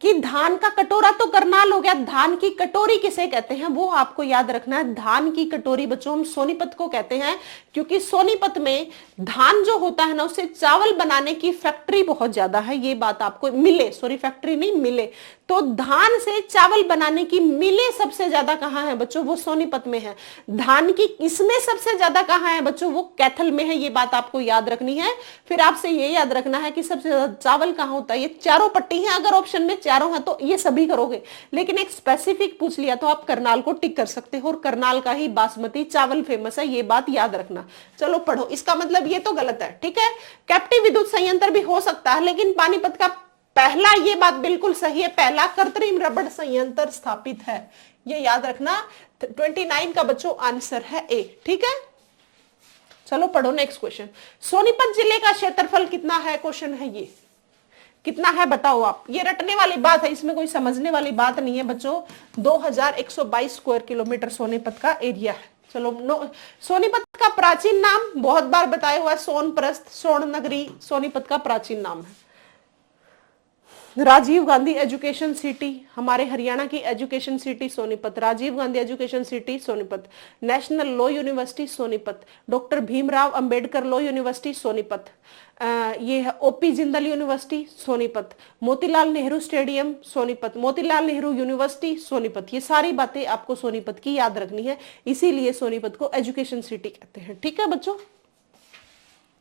कि धान का कटोरा तो करनाल हो गया, धान की कटोरी किसे कहते हैं? वो आपको याद रखना है। धान की कटोरी बच्चों हम सोनीपत को कहते हैं। क्योंकि सोनीपत में धान जो होता है ना उससे चावल बनाने की फैक्ट्री बहुत ज्यादा है, ये बात आपको मिले, सॉरी फैक्ट्री नहीं मिले, तो धान से चावल बनाने की मिले सबसे ज्यादा कहाँ है बच्चों, वो सोनीपत में है। धान की इसमें सबसे ज्यादा कहाँ है बच्चों, वो कैथल में है, ये बात आपको याद रखनी है। फिर आपसे ये याद रखना है कि सबसे ज्यादा चावल कहाँ होता है, ये चारों पट्टी है, अगर ऑप्शन में चारों है तो ये सभी करोगे, लेकिन एक स्पेसिफिक पूछ लिया तो आप करनाल को टिक कर सकते हो, और करनाल का ही बासमती चावल फेमस है, ये बात याद रखना। चलो पढ़ो, इसका मतलब ये तो गलत है, ठीक है। कैप्टिव विद्युत संयंत्र भी हो सकता है, लेकिन पानीपत का पहला, ये बात बिल्कुल सही है, पहला कृत्रिम रबड़ संयंत्र स्थापित है, ये याद रखना। 29 का बच्चों आंसर है ए, ठीक है। चलो पढ़ो नेक्स्ट क्वेश्चन। सोनीपत जिले का क्षेत्रफल कितना है, क्वेश्चन है ये, कितना है बताओ आप। ये रटने वाली बात है, इसमें कोई समझने वाली बात नहीं है बच्चों। 2122 स्क्वायर किलोमीटर सोनीपत का एरिया है। चलो सोनीपत का प्राचीन नाम बहुत बार बताया हुआ है, सोनप्रस्थ, स्वर्ण नगरी सोनीपत का प्राचीन नाम है। राजीव गांधी एजुकेशन सिटी, हमारे हरियाणा की education city Sonipat, Rajiv Gandhi education city Sonipat. National law university Sonipat, doctor Bhimrao Ambedkar law university Sonipat, ये है OP Jindal university Sonipat, Motilal Nehru stadium Sonipat, Motilal Nehru university Sonipat. ये सारी बातें आपको सोनीपत की याद रखनी है, इसीलिए सोनीपत को एजुकेशन सिटी कहते हैं, ठीक है बच्चों।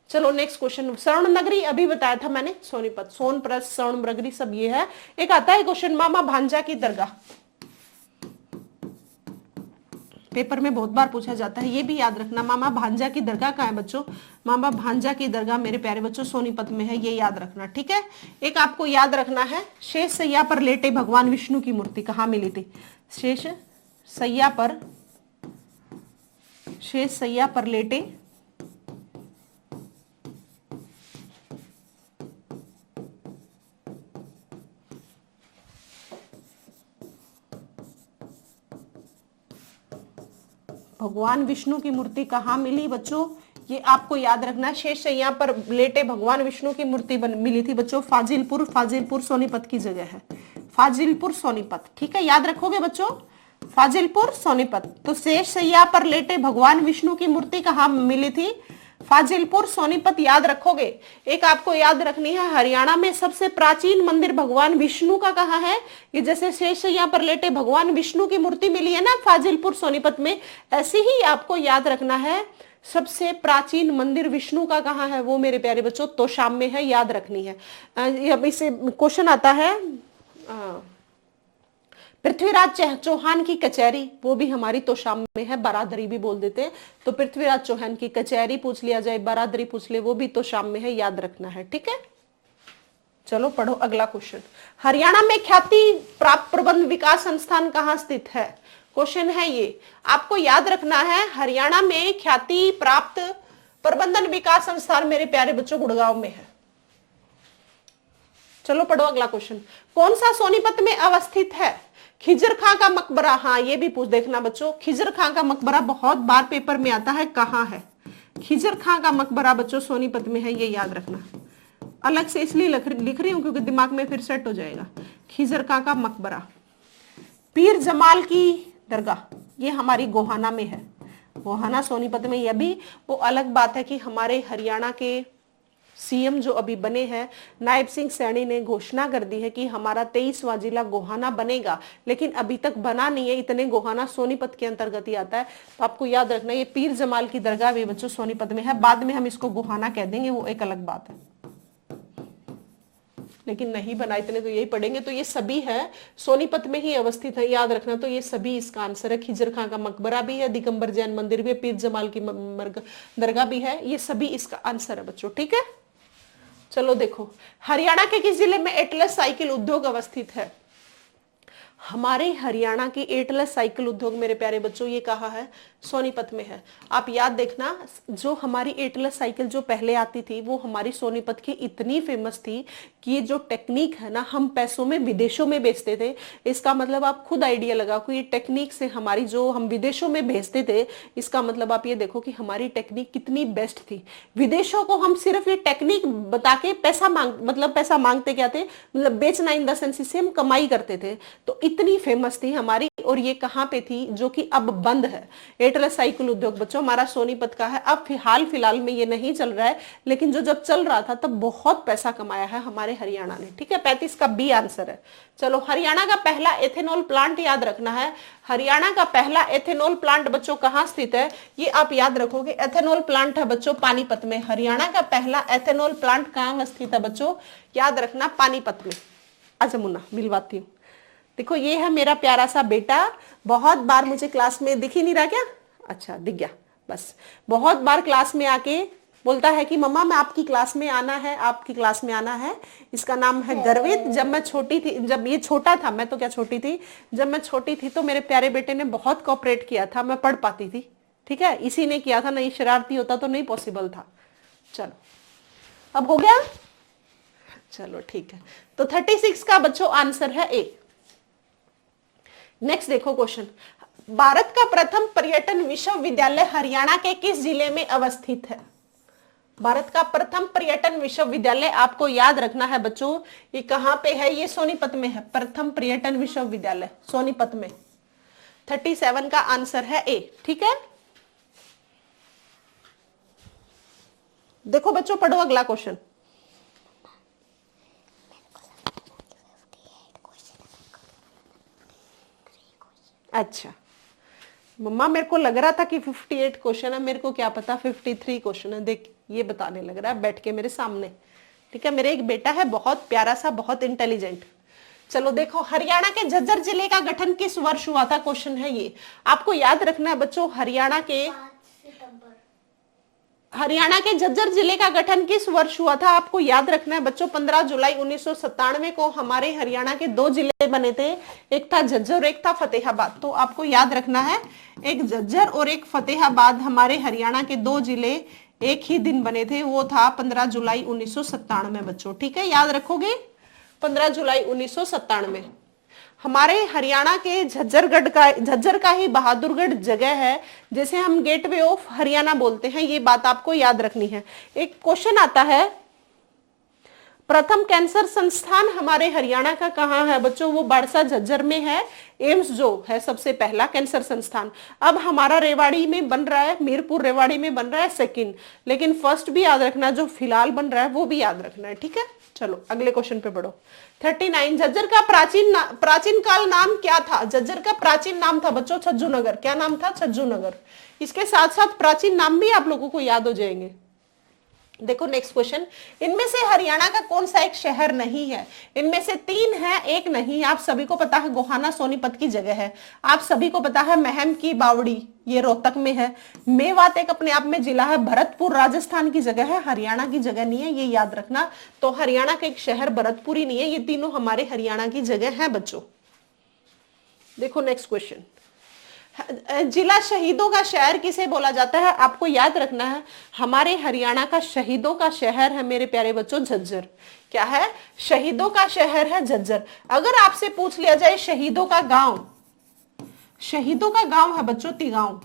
चलो नेक्स्ट क्वेश्चन। स्वर्ण नगरी अभी बताया था मैंने, सोनीपत, सोनप्रस्थ, स्वर्ण नगरी सब ये है। एक आता है क्वेश्चन, मामा भांजा की दरगाह, पेपर में बहुत बार पूछा जाता है, ये भी याद रखना। मामा भांजा की दरगाह कहाँ है बच्चों, मामा भांजा की दरगाह मेरे प्यारे बच्चों सोनीपत में है, ये याद रखना, ठीक है। एक आपको याद रखना है, शेष सैया पर लेटे भगवान विष्णु की मूर्ति कहाँ मिली थी, शेष सैया पर लेटे भगवान विष्णु की मूर्ति कहाँ मिली बच्चों, ये आपको याद रखना है। शेष शैया पर लेटे भगवान विष्णु की मूर्ति मिली थी बच्चों फाजिलपुर सोनीपत की जगह है, फाजिलपुर सोनीपत, ठीक है, याद रखोगे बच्चों, फाजिलपुर सोनीपत। तो शेष शैया पर लेटे भगवान विष्णु की मूर्ति कहाँ मिली थी, फाजिलपुर सोनीपत, याद रखोगे। एक आपको याद रखनी है, हरियाणा में सबसे प्राचीन मंदिर भगवान विष्णु का कहाँ है, ये जैसे शेषैया पर लेटे भगवान विष्णु की मूर्ति मिली है ना फाजिलपुर सोनीपत में, ऐसे ही आपको याद रखना है सबसे प्राचीन मंदिर विष्णु का कहाँ है, वो मेरे प्यारे बच्चों तोशाम में है, याद रखनी है। अब इसे क्वेश्चन आता है, पृथ्वीराज चौहान की कचहरी, वो भी हमारी तोशाम में है, बारादरी भी बोल देते हैं, तो पृथ्वीराज चौहान की कचहरी पूछ लिया जाए, बारादरी पूछ ले, वो भी तोशाम में है, याद रखना है, ठीक है। चलो पढ़ो अगला क्वेश्चन। हरियाणा में ख्याति प्राप्त प्रबंध विकास संस्थान कहाँ स्थित है, क्वेश्चन है ये, आपको याद रखना है। हरियाणा में ख्याति प्राप्त प्रबंधन विकास संस्थान मेरे प्यारे बच्चों गुड़गांव में है। चलो पढ़ो अगला क्वेश्चन। कौन सा सोनीपत में अवस्थित है, खिजर खां का मकबरा, हाँ ये भी पूछ देखना बच्चों, खिजर खां का मकबरा बहुत बार पेपर में आता है, कहाँ है, खिजर खां का मकबरा बच्चों सोनीपत में है, ये याद रखना। अलग से इसलिए लिख रही हूं क्योंकि दिमाग में फिर सेट हो जाएगा। खिजर खां का मकबरा, पीर जमाल की दरगाह, ये हमारी गोहाना में है, गोहाना सोनीपत में। यह भी वो अलग बात है कि हमारे हरियाणा के सीएम जो अभी बने हैं नायब सिंह सैनी ने घोषणा कर दी है कि हमारा 23वां जिला गोहाना बनेगा, लेकिन अभी तक बना नहीं है, इतने गोहाना सोनीपत के अंतर्गत ही आता है। तो आपको याद रखना ये पीर जमाल की दरगाह भी बच्चों सोनीपत में है, बाद में हम इसको गोहाना कह देंगे, वो एक अलग बात है, लेकिन नहीं बना, इतने तो यही पढ़ेंगे। तो ये सभी है सोनीपत में ही अवस्थित है, याद रखना। तो ये सभी इसका आंसर है। खिजर खां का मकबरा भी है, दिगंबर जैन मंदिर भी है, पीर जमाल की दरगाह भी है, ये सभी इसका आंसर है बच्चों, ठीक है। चलो देखो, हरियाणा के किस जिले में एटलस साइकिल उद्योग अवस्थित है, हमारे हरियाणा की एटलस साइकिल उद्योग मेरे प्यारे बच्चों ये कहाँ है, सोनीपत में है। आप याद देखना, जो हमारी एटलस साइकिल जो पहले आती थी वो हमारी सोनीपत की इतनी फेमस थी कि ये जो टेक्निक है ना, हम पैसों में विदेशों में बेचते थे। इसका मतलब आप खुद आइडिया लगाओ कि ये टेक्निक से हमारी जो हम विदेशों में भेजते थे, इसका मतलब आप ये देखो कि हमारी टेक्निक कितनी बेस्ट थी। विदेशों को हम सिर्फ ये टेक्निक बता के पैसा मांगते क्या थे, मतलब बेचना इन द सेंस, इससे हम कमाई करते थे। तो इतनी फेमस थी हमारी और ये कहाँ पे थी, जो कि अब बंद है। एटलस साइकिल उद्योग बच्चों हमारा सोनीपत का है। अब हाल फिलहाल में ये नहीं चल रहा है, लेकिन जो जब चल रहा था तब बहुत पैसा कमाया है हमारे हरियाणा ने। ठीक है, 35 का बी आंसर है। चलो, हरियाणा का पहला एथेनॉल प्लांट याद रखना है। हरियाणा का पहला एथेनॉल प्लांट बच्चों कहाँ स्थित है, ये आप याद रखोगे। एथेनॉल प्लांट है बच्चों पानीपत में। हरियाणा का पहला एथेनॉल प्लांट कहाँ स्थित है बच्चों, याद रखना, पानीपत में। अच्छा मुन्ना, मिलवाती हूँ। देखो, ये है मेरा प्यारा सा बेटा। बहुत बार मुझे क्लास में दिख ही नहीं रहा क्या, अच्छा दिख गया। बस बहुत बार क्लास में आके बोलता है कि मम्मा मैं आपकी क्लास में आना है, आपकी क्लास में आना है। इसका नाम है गर्वित। जब मैं छोटी थी, जब ये छोटा था, मैं तो क्या छोटी थी, जब मैं छोटी थी तो मेरे प्यारे बेटे ने बहुत कोऑपरेट किया था, मैं पढ़ पाती थी। ठीक है, इसी ने किया था, नहीं शरारती होता तो नहीं पॉसिबल था। चलो, अब हो गया। चलो ठीक है, तो 36 का बच्चों आंसर है ए। नेक्स्ट देखो क्वेश्चन, भारत का प्रथम पर्यटन विश्वविद्यालय हरियाणा के किस जिले में अवस्थित है। भारत का प्रथम पर्यटन विश्वविद्यालय आपको याद रखना है बच्चों, ये कहां पे है, ये सोनीपत में है। प्रथम पर्यटन विश्वविद्यालय सोनीपत में। 37 का आंसर है ए। ठीक है, देखो बच्चों, पढ़ो अगला क्वेश्चन। अच्छा मम्मा, मेरे को लग रहा था कि 58 क्वेश्चन है, मेरे को क्या पता 53 क्वेश्चन है। देख, ये बताने लग रहा है बैठ के मेरे सामने। ठीक है, मेरे एक बेटा है बहुत प्यारा सा, बहुत इंटेलिजेंट। चलो देखो, हरियाणा के झज्जर जिले का गठन किस वर्ष हुआ था, क्वेश्चन है ये। आपको याद रखना है बच्चों, हरियाणा के झज्जर जिले का गठन किस वर्ष हुआ था, आपको याद रखना है बच्चों। 15 जुलाई 1997 को हमारे हरियाणा के 2 जिले बने थे, एक था झज्जर और एक था फतेहाबाद। तो आपको याद रखना है, एक झज्जर और एक फतेहाबाद हमारे हरियाणा के 2 जिले एक ही दिन बने थे, वो था 15 जुलाई 1997 बच्चों। ठीक है, याद रखोगे, 15 जुलाई 1997। हमारे हरियाणा के झज्जर का ही बहादुरगढ़ जगह है, जिसे हम गेटवे ऑफ हरियाणा बोलते हैं। ये बात आपको याद रखनी है। एक क्वेश्चन आता है, प्रथम कैंसर संस्थान हमारे हरियाणा का कहाँ है बच्चों, वो बाड़सा झज्जर में है। एम्स जो है सबसे पहला कैंसर संस्थान। अब हमारा रेवाड़ी में बन रहा है, मीरपुर रेवाड़ी में बन रहा है सेकंड, लेकिन फर्स्ट भी याद रखना, जो फिलहाल बन रहा है वो भी याद रखना है। ठीक है, चलो अगले क्वेश्चन पे बढ़ो। 39, झज्जर का प्राचीन काल नाम क्या था। झज्जर का प्राचीन नाम था बच्चों छज्जू नगर। क्या नाम था, छज्जू नगर। इसके साथ साथ प्राचीन नाम भी आप लोगों को याद हो जाएंगे। देखो नेक्स्ट क्वेश्चन, इनमें से हरियाणा का कौन सा एक शहर नहीं है। इनमें से 3 है, एक नहीं। आप सभी को पता है गोहाना सोनीपत की जगह है। आप सभी को पता है महम की बावड़ी, ये रोहतक में है। मेवात एक अपने आप में जिला है। भरतपुर राजस्थान की जगह है, हरियाणा की जगह नहीं है, ये याद रखना। तो हरियाणा का एक शहर भरतपुर ही नहीं है, ये तीनों हमारे हरियाणा की जगह है बच्चों। देखो नेक्स्ट क्वेश्चन, जिला शहीदों का शहर किसे बोला जाता है, आपको याद रखना है। हमारे हरियाणा का शहीदों का शहर है मेरे प्यारे बच्चों झज्जर। क्या है, शहीदों का शहर है झज्जर। अगर आपसे पूछ लिया जाए शहीदों का गांव, शहीदों का गांव है बच्चों तिगांव।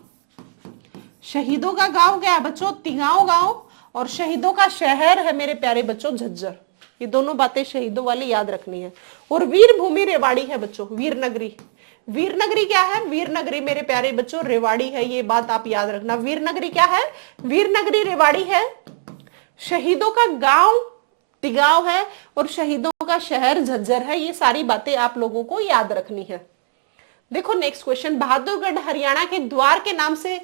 शहीदों का गांव क्या है बच्चों, तिगांव गांव। और शहीदों का शहर है मेरे प्यारे बच्चों झज्जर। ये दोनों बातें शहीदों वाली याद रखनी है। और वीर भूमि रेवाड़ी है बच्चों, वीरनगरी। वीरनगरी क्या है, वीरनगरी मेरे प्यारे बच्चों रेवाड़ी है, ये बात आप याद रखना। वीरनगरी क्या है, वीरनगरी रेवाड़ी है। शहीदों का गांव तिगांव है और शहीदों का शहर झज्जर है। ये सारी बातें आप लोगों को याद रखनी है। देखो नेक्स्ट क्वेश्चन, बहादुरगढ़ हरियाणा के द्वार के नाम से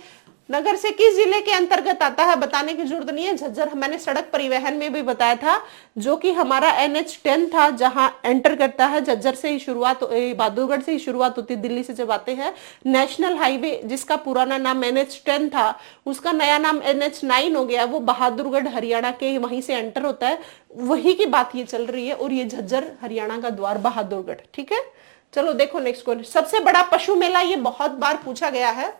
नगर से किस जिले के अंतर्गत आता है, बताने की जरूरत नहीं है। झज्जर मैंने सड़क परिवहन में भी बताया था, जो कि हमारा NH10 था, जहां एंटर करता है। झज्जर से ही शुरुआत, बहादुरगढ़ से ही शुरुआत होती है, दिल्ली से जब आते हैं। नेशनल हाईवे जिसका पुराना नाम NH10 था, उसका नया नाम NH9 हो गया। वो बहादुरगढ़ हरियाणा के वहीं से एंटर होता है, वही की बात ये चल रही है। और ये झज्जर हरियाणा का द्वार बहादुरगढ़। ठीक है, चलो देखो नेक्स्ट क्वेश्चन, सबसे बड़ा पशु मेला, ये बहुत बार पूछा गया है।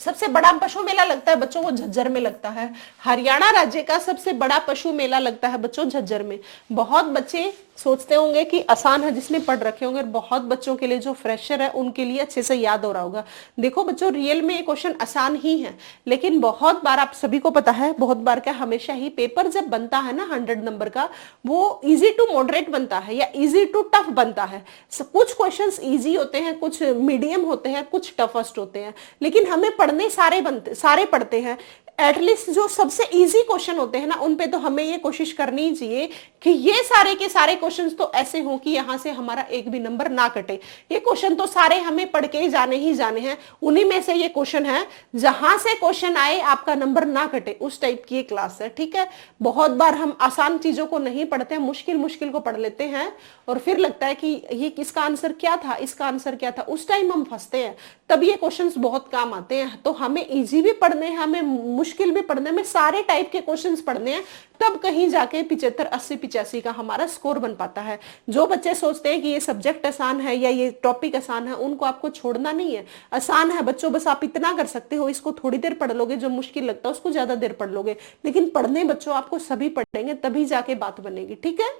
सबसे बड़ा पशु मेला लगता है बच्चों वो झज्जर में लगता है। हरियाणा राज्य का सबसे बड़ा पशु मेला लगता है बच्चों झज्जर में। बहुत बच्चे सोचते होंगे कि आसान है जिसने पढ़ रखे होंगे, और बहुत बच्चों के लिए जो फ्रेशर है उनके लिए अच्छे से याद हो रहा होगा। देखो बच्चों रियल में ये क्वेश्चन आसान ही है, लेकिन बहुत बार आप सभी को पता है, बहुत बार क्या हमेशा ही पेपर जब बनता है ना 100 नंबर का, वो इजी टू मॉडरेट बनता है या इजी टू टफ बनता है। कुछ क्वेश्चंस इजी होते हैं, कुछ मीडियम होते हैं, कुछ टफेस्ट होते हैं, लेकिन हमें पढ़ने सारे पढ़ते हैं। एटलीस्ट जो सबसे इजी क्वेश्चन होते हैं ना उन पे तो हमें ये कोशिश करनी ही चाहिए कि ये सारे के सारे क्वेश्चंस तो ऐसे हो कि यहां से हमारा एक भी नंबर ना कटे। ये क्वेश्चन तो सारे हमें पढ़ के ही जाने हैं। उन्हीं में से ये क्वेश्चन है जहां से क्वेश्चन आए आपका नंबर ना कटे, उस टाइप की ये क्लास है। ठीक है, बहुत बार हम आसान चीजों को नहीं पढ़ते हैं, मुश्किल मुश्किल को पढ़ लेते हैं और फिर लगता है कि ये किसका आंसर क्या था, इसका आंसर क्या था, उस टाइम हम फंसते हैं। तब ये क्वेश्चंस बहुत काम आते हैं। तो हमें इजी भी पढ़ने हैं, हमें मुश्किल भी पढ़ने में, सारे टाइप के क्वेश्चंस पढ़ने हैं, तब कहीं जाके 75, 80, 85 का हमारा स्कोर बन पाता है। जो बच्चे सोचते हैं कि ये सब्जेक्ट आसान है या ये टॉपिक आसान है, उनको आपको छोड़ना नहीं है। आसान है बच्चों, बस आप इतना कर सकते हो, इसको थोड़ी देर पढ़ लोगे, जो मुश्किल लगता है उसको ज्यादा देर पढ़ लोगे, लेकिन पढ़ने बच्चों आपको सभी पढ़ेंगे, तभी जाके बात बनेगी। ठीक है,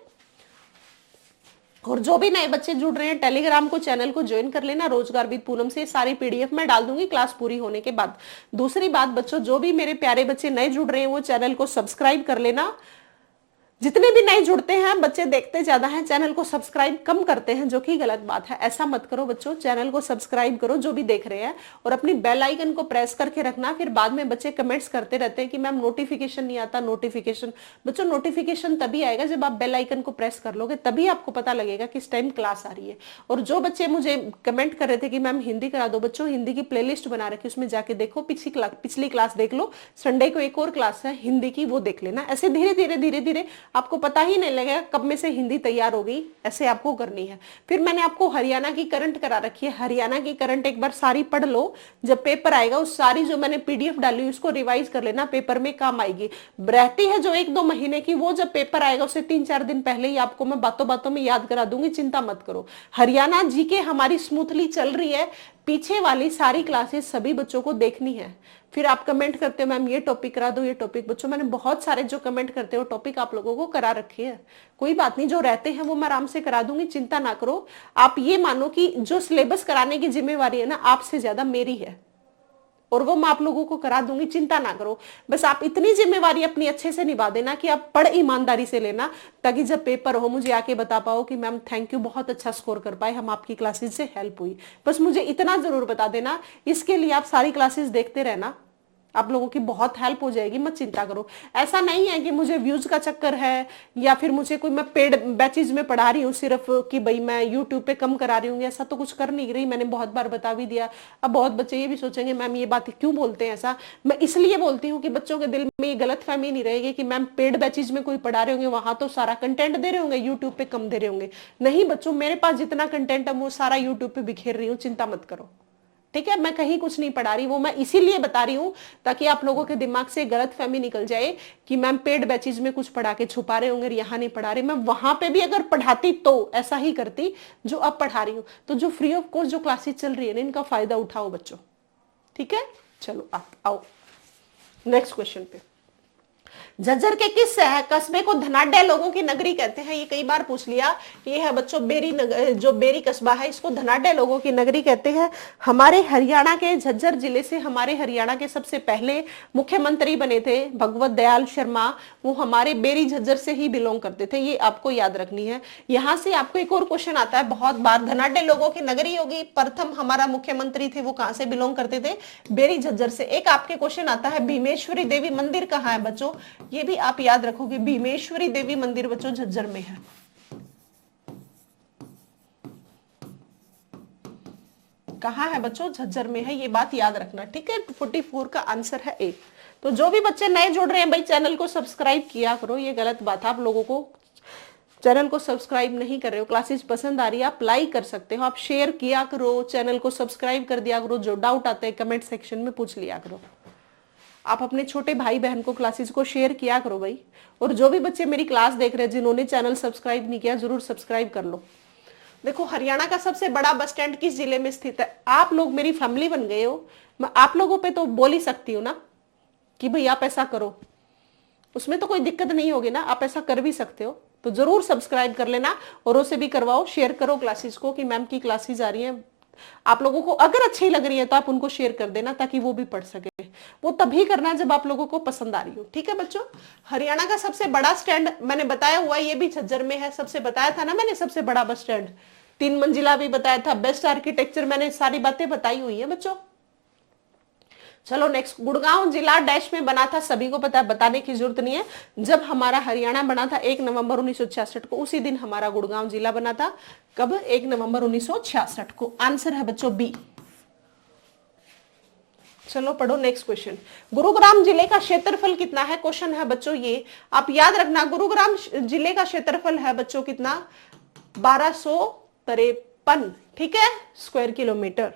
और जो भी नए बच्चे जुड़ रहे हैं टेलीग्राम को, चैनल को ज्वाइन कर लेना रोजगार विद पूनम से। सारी पीडीएफ मैं डाल दूंगी क्लास पूरी होने के बाद। दूसरी बात बच्चों, जो भी मेरे प्यारे बच्चे नए जुड़ रहे हैं वो चैनल को सब्सक्राइब कर लेना। जितने भी नए जुड़ते हैं बच्चे देखते ज्यादा हैं, चैनल को सब्सक्राइब कम करते हैं, जो कि गलत बात है। ऐसा मत करो बच्चों, चैनल को सब्सक्राइब करो जो भी देख रहे हैं, और अपनी बेल आइकन को प्रेस करके रखना। फिर बाद में बच्चे कमेंट्स करते रहते हैं कि मैम नोटिफिकेशन नहीं आता, नोटिफिकेशन। बच्चों नोटिफिकेशन तभी आएगा जब आप बेल आइकन को प्रेस कर लोगे, तभी आपको पता लगेगा किस टाइम क्लास आ रही है। और जो बच्चे मुझे कमेंट कर रहे थे कि मैम हिंदी करा दो, बच्चों हिंदी की प्लेलिस्ट बना रखी, उसमें जाके देखो, पिछली क्लास देख लो। संडे को एक और क्लास है हिंदी की, वो देख लेना। ऐसे धीरे धीरे आपको पता ही नहीं लगेगा कब में से हिंदी तैयार हो गई। ऐसे आपको करनी है। फिर मैंने आपको हरियाणा की करंट करा रखी है, हरियाणा की करंट एक बार सारी पढ़ लो। जब पेपर आएगा उस सारी जो मैंने पीडीएफ डाली उसको रिवाइज कर लेना, पेपर में काम आएगी। रहती है जो 1-2 महीने की, वो जब पेपर आएगा उससे 3-4 दिन पहले ही आपको मैं बातों बातों में याद करा दूंगी, चिंता मत करो। हरियाणा जीके हमारी स्मूथली चल रही है, पीछे वाली सारी क्लासेस सभी बच्चों को देखनी है। फिर आप कमेंट करते हो मैम ये टॉपिक करा दो, ये टॉपिक। बच्चों मैंने बहुत सारे जो कमेंट करते हो टॉपिक आप लोगों को करा रखे है, कोई बात नहीं, जो रहते हैं वो मैं आराम से करा दूंगी, चिंता ना करो। आप ये मानो कि जो सिलेबस कराने की जिम्मेवारी है ना आपसे ज्यादा मेरी है, और वो मैं आप लोगों को करा दूंगी, चिंता ना करो। बस आप इतनी जिम्मेवारी अपनी अच्छे से निभा देना कि आप पढ़ ईमानदारी से लेना, ताकि जब पेपर हो मुझे आके बता पाओ कि मैम थैंक यू, बहुत अच्छा स्कोर कर पाए हम, आपकी क्लासेस से हेल्प हुई। बस मुझे इतना जरूर बता देना। इसके लिए आप सारी क्लासेस देखते रहना, आप लोगों की बहुत हेल्प हो जाएगी, मत चिंता करो। ऐसा नहीं है कि मुझे व्यूज का चक्कर है, या फिर मुझे कोई मैं पेड बैचेज में पढ़ा रही हूँ सिर्फ कि भाई मैं यूट्यूब पे कम करा रही हूँ, ऐसा तो कुछ कर नहीं रही। मैंने बहुत बार बता भी दिया। अब बहुत बच्चे ये भी सोचेंगे मैम ये बात क्यों बोलते हैं ऐसा। मैं इसलिए बोलती हूँ कि बच्चों के दिल में ये गलतफहमी नहीं रहेगी कि मैम पेड बैचेज में कोई पढ़ा रहे होंगे, वहां तो सारा कंटेंट दे रहे होंगे, यूट्यूब पे कम दे रहे होंगे। नहीं बच्चों, मेरे पास जितना कंटेंट है वो सारा यूट्यूब पे बिखेर रही हूँ, चिंता मत करो। ठीक है, मैं कहीं कुछ नहीं पढ़ा रही, वो मैं इसीलिए बता रही हूँ ताकि आप लोगों के दिमाग से गलतफहमी निकल जाए कि मैम पेड बैचेज में कुछ पढ़ा के छुपा रहे होंगे, यहाँ नहीं पढ़ा रहे। मैं वहां पे भी अगर पढ़ाती तो ऐसा ही करती जो अब पढ़ा रही हूँ। तो जो फ्री ऑफ कॉस्ट जो क्लासेस चल रही है ना, इनका फायदा उठाओ बच्चों। ठीक है, चलो आप आओ नेक्स्ट क्वेश्चन पे। झज्जर के किस कस्बे को धनाढ्य लोगों की नगरी कहते हैं? ये कई बार पूछ लिया। ये है बच्चों बेरी जो बेरी कस्बा है, इसको धनाढ्य लोगों की नगरी कहते हैं। हमारे हरियाणा के झज्जर जिले से हमारे हरियाणा के सबसे पहले मुख्यमंत्री बने थे भगवत दयाल शर्मा, वो हमारे बेरी झज्जर से ही बिलोंग करते थे। ये आपको याद रखनी है। यहाँ से आपको एक और क्वेश्चन आता है बहुत बार, धनाढ्य लोगों की नगरी होगी, प्रथम हमारा मुख्यमंत्री थे वो कहाँ से बिलोंग करते थे? बेरी झज्जर से। एक आपके क्वेश्चन आता है भीमेश्वरी देवी मंदिर कहाँ है बच्चों? ये भी आप याद रखोगे, भीमेश्वरी देवी मंदिर बच्चों झज्जर में है। कहाँ है बच्चों? झज्जर में है, ये बात याद रखना। ठीक है, 44 का आंसर है ए। तो जो भी बच्चे नए जुड़ रहे हैं भाई चैनल को सब्सक्राइब किया करो। ये गलत बात है, आप लोगों को चैनल को सब्सक्राइब नहीं कर रहे हो। क्लासेस पसंद आ रही है आप लाइक कर सकते हो, आप शेयर किया करो, चैनल को सब्सक्राइब कर दिया करो। जो डाउट आते हैं कमेंट सेक्शन में पूछ लिया करो। आप अपने छोटे भाई बहन को क्लासेस को शेयर किया करो भाई। और जो भी बच्चे मेरी क्लास देख रहे हैं जिन्होंने चैनल सब्सक्राइब नहीं किया, जरूर सब्सक्राइब कर लो। देखो हरियाणा का सबसे बड़ा बस स्टैंड किस जिले में स्थित है? आप लोग मेरी फैमिली बन गए हो, मैं आप लोगों पे तो बोल ही सकती हूँ ना कि भाई आप ऐसा करो, उसमें तो कोई दिक्कत नहीं होगी ना, आप ऐसा कर भी सकते हो। तो जरूर सब्सक्राइब कर लेना, औरों से भी करवाओ, शेयर करो क्लासेस को कि मैम की क्लासेस आ रही हैं। आप लोगों को अगर अच्छी लग रही है तो आप उनको शेयर कर देना ताकि वो भी पढ़ सके। वो तभी करना जब आप लोगों को पसंद आ रही हो, ठीक है बच्चों। हरियाणा का सबसे बड़ा स्टैंड मैंने बताया हुआ, ये भी झज्जर में है, सबसे बताया था ना मैंने, सबसे बड़ा बस स्टैंड, 3 मंजिला भी बताया था, बेस्ट आर्किटेक्चर, मैंने सारी बातें बताई हुई है बच्चों। चलो नेक्स्ट, गुड़गांव जिला डैश में बना था, सभी को पता है, बताने की जरूरत नहीं है। जब हमारा हरियाणा बना था 1 नवंबर 1966 को, उसी दिन हमारा गुड़गांव जिला बना था। कब? 1 नवंबर 1966 को। आंसर है बच्चों बी। चलो पढ़ो नेक्स्ट क्वेश्चन। गुरुग्राम जिले का क्षेत्रफल कितना है? क्वेश्चन है बच्चों ये, आप याद रखना। गुरुग्राम जिले का क्षेत्रफल है बच्चों कितना? 1253, ठीक है, स्क्वायर किलोमीटर।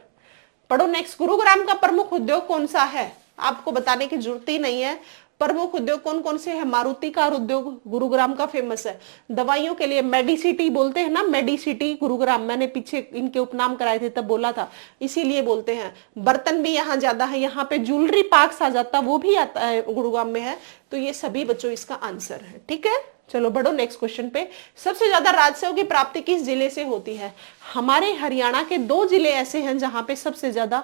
पढ़ो नेक्स्ट, गुरुग्राम का प्रमुख उद्योग कौन सा है? आपको बताने की जरूरत ही नहीं है। प्रमुख उद्योग कौन कौन से हैं? मारुति कार उद्योग गुरुग्राम का फेमस है। दवाइयों के लिए मेडिसिटी बोलते हैं ना, मेडिसिटी गुरुग्राम, मैंने पीछे इनके उपनाम कराए थे तब बोला था, इसीलिए बोलते हैं। बर्तन भी यहाँ ज्यादा है, यहाँ पे ज्वेलरी पार्क्स आ जाता, वो भी आता है, गुरुग्राम में है। तो ये सभी बच्चों इसका आंसर है, ठीक है। चलो बढ़ो नेक्स्ट क्वेश्चन पे। सबसे ज्यादा राजस्व की प्राप्ति किस जिले से होती है? हमारे हरियाणा के 2 जिले ऐसे हैं जहां पे सबसे ज्यादा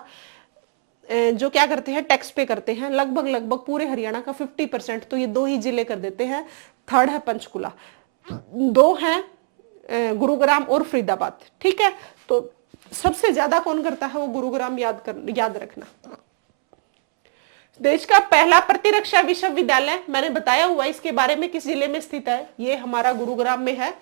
जो क्या करते हैं, टैक्स पे करते हैं, लगभग पूरे हरियाणा का 50%, तो ये 2 ही जिले कर देते हैं। थर्ड है पंचकुला, 2 हैं गुरुग्राम और फरीदाबाद, ठीक है। तो सबसे ज्यादा कौन करता है? वो गुरुग्राम, याद रखना। देश का पहला प्रतिरक्षा विश्वविद्यालय मैंने बताया हुआ इसके बारे में, किस जिले में स्थित है? ये हमारा गुरुग्राम में है,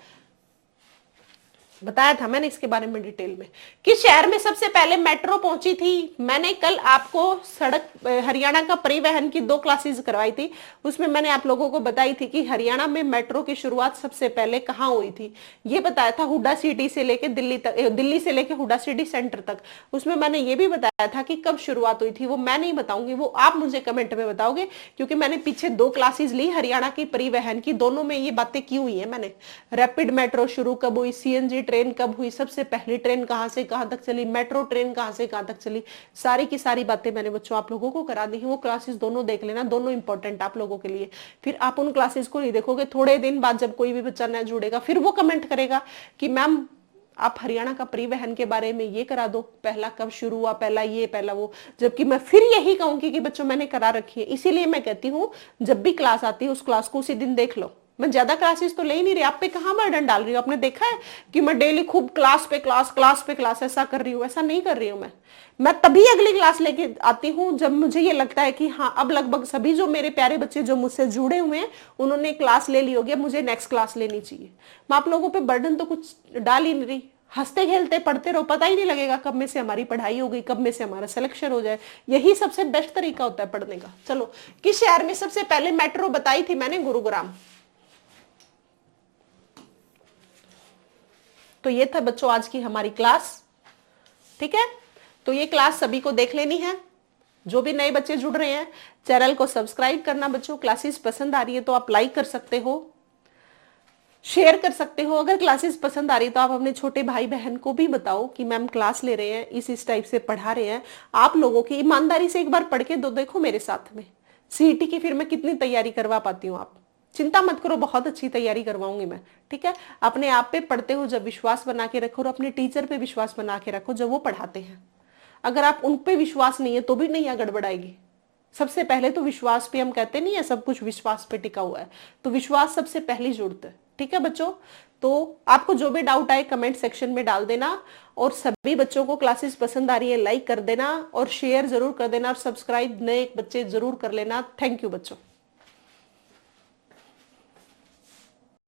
बताया था मैंने इसके बारे में डिटेल में। किस शहर में सबसे पहले मेट्रो पहुंची थी? मैंने कल आपको सड़क हरियाणा का परिवहन की 2 क्लासेस करवाई थी, उसमें मैंने आप लोगों को बताई थी कि हरियाणा में मेट्रो की शुरुआत सबसे पहले कहां हुई थी। ये बताया था हुडा सिटी से लेके दिल्ली तक, दिल्ली से लेके हुडा सिटी सेंटर तक। उसमें मैंने ये भी बताया था कि कब शुरुआत हुई थी, वो मैं नहीं बताऊंगी, वो आप मुझे कमेंट में बताओगे, क्योंकि मैंने पीछे 2 क्लासेस ली हरियाणा की परिवहन की, दोनों में ये बातें की हुई है मैंने। रैपिड मेट्रो शुरू कब हुई, सीएनजी ट्रेन कब हुई, सबसे पहली ट्रेन कहां से कहां तक चली, मेट्रो ट्रेन कहां से कहां तक चली, सारी की सारी बातें मैंने बच्चों आप लोगों को करा दी है। वो क्लासेस दोनों देख लेना, दोनों इंपॉर्टेंट आप लोगों के लिए। फिर आप उन क्लासेस को नहीं देखोगे, थोड़े दिन बाद जब कोई भी बच्चा नया जुड़ेगा फिर वो कमेंट करेगा कि मैम आप हरियाणा का परिवहन के बारे में ये करा दो, पहला कब शुरू हुआ, पहला ये पहला वो, जबकि मैं फिर यही कहूंगी कि बच्चों मैंने करा रखी है। इसीलिए मैं कहती हूँ जब भी क्लास आती है उस क्लास को उसी दिन देख लो। मैं ज्यादा क्लासेस तो ले ही नहीं रही, आप पे कहां बर्डन डाल रही हूँ? आपने देखा है कि मैं डेली खूब क्लास पे क्लास ऐसा कर रही हूँ? ऐसा नहीं कर रही हूँ मैं तभी अगली क्लास लेके आती हूँ जब मुझे ये लगता है कि हाँ अब लगभग सभी जो मेरे प्यारे बच्चे जो मुझसे जुड़े हुए हैं उन्होंने क्लास ले ली होगी, अब मुझे नेक्स्ट क्लास लेनी चाहिए। मैं आप लोगों पे बर्डन तो कुछ डाल ही नहीं रही, हंसते खेलते पढ़ते रहो, पता ही नहीं लगेगा कब में से हमारी पढ़ाई हो गई, कब में से हमारा सिलेक्शन हो जाए। यही सबसे बेस्ट तरीका होता है पढ़ने का। चलो, किस शहर में सबसे पहले मेट्रो बताई थी मैंने? गुरुग्राम। तो ये था बच्चों आज की हमारी क्लास, ठीक है। तो ये क्लास सभी को देख लेनी है, जो भी नए बच्चे जुड़ रहे हैं चैनल को सब्सक्राइब करना बच्चों। क्लासेस पसंद आ रही है तो आप लाइक कर सकते हो, शेयर कर सकते हो। अगर क्लासेस पसंद आ रही है तो आप अपने छोटे भाई बहन को भी बताओ कि मैम क्लास ले रहे हैं, इस टाइप से पढ़ा रहे हैं। आप लोगों की ईमानदारी से एक बार पढ़ के देखो मेरे साथ में, सीईटी की फिर मैं कितनी तैयारी करवा पाती हूँ। आप चिंता मत करो, बहुत अच्छी तैयारी करवाऊंगी मैं, ठीक है। अपने आप पे पढ़ते हो जब विश्वास बना के रखो, और अपने टीचर पे विश्वास बना के रखो जब वो पढ़ाते हैं। अगर आप उन पे विश्वास नहीं है तो भी नहीं गड़बड़ाएगी। सबसे पहले तो विश्वास पे, हम कहते नहीं है सब कुछ विश्वास पे टिका हुआ है, तो विश्वास सबसे पहली जरूरत है, ठीक है बच्चों। तो आपको जो भी डाउट आए कमेंट सेक्शन में डाल देना, और सभी बच्चों को क्लासेस पसंद आ रही है लाइक कर देना और शेयर जरूर कर देना, और सब्सक्राइब नए बच्चे जरूर कर लेना। थैंक यू बच्चों।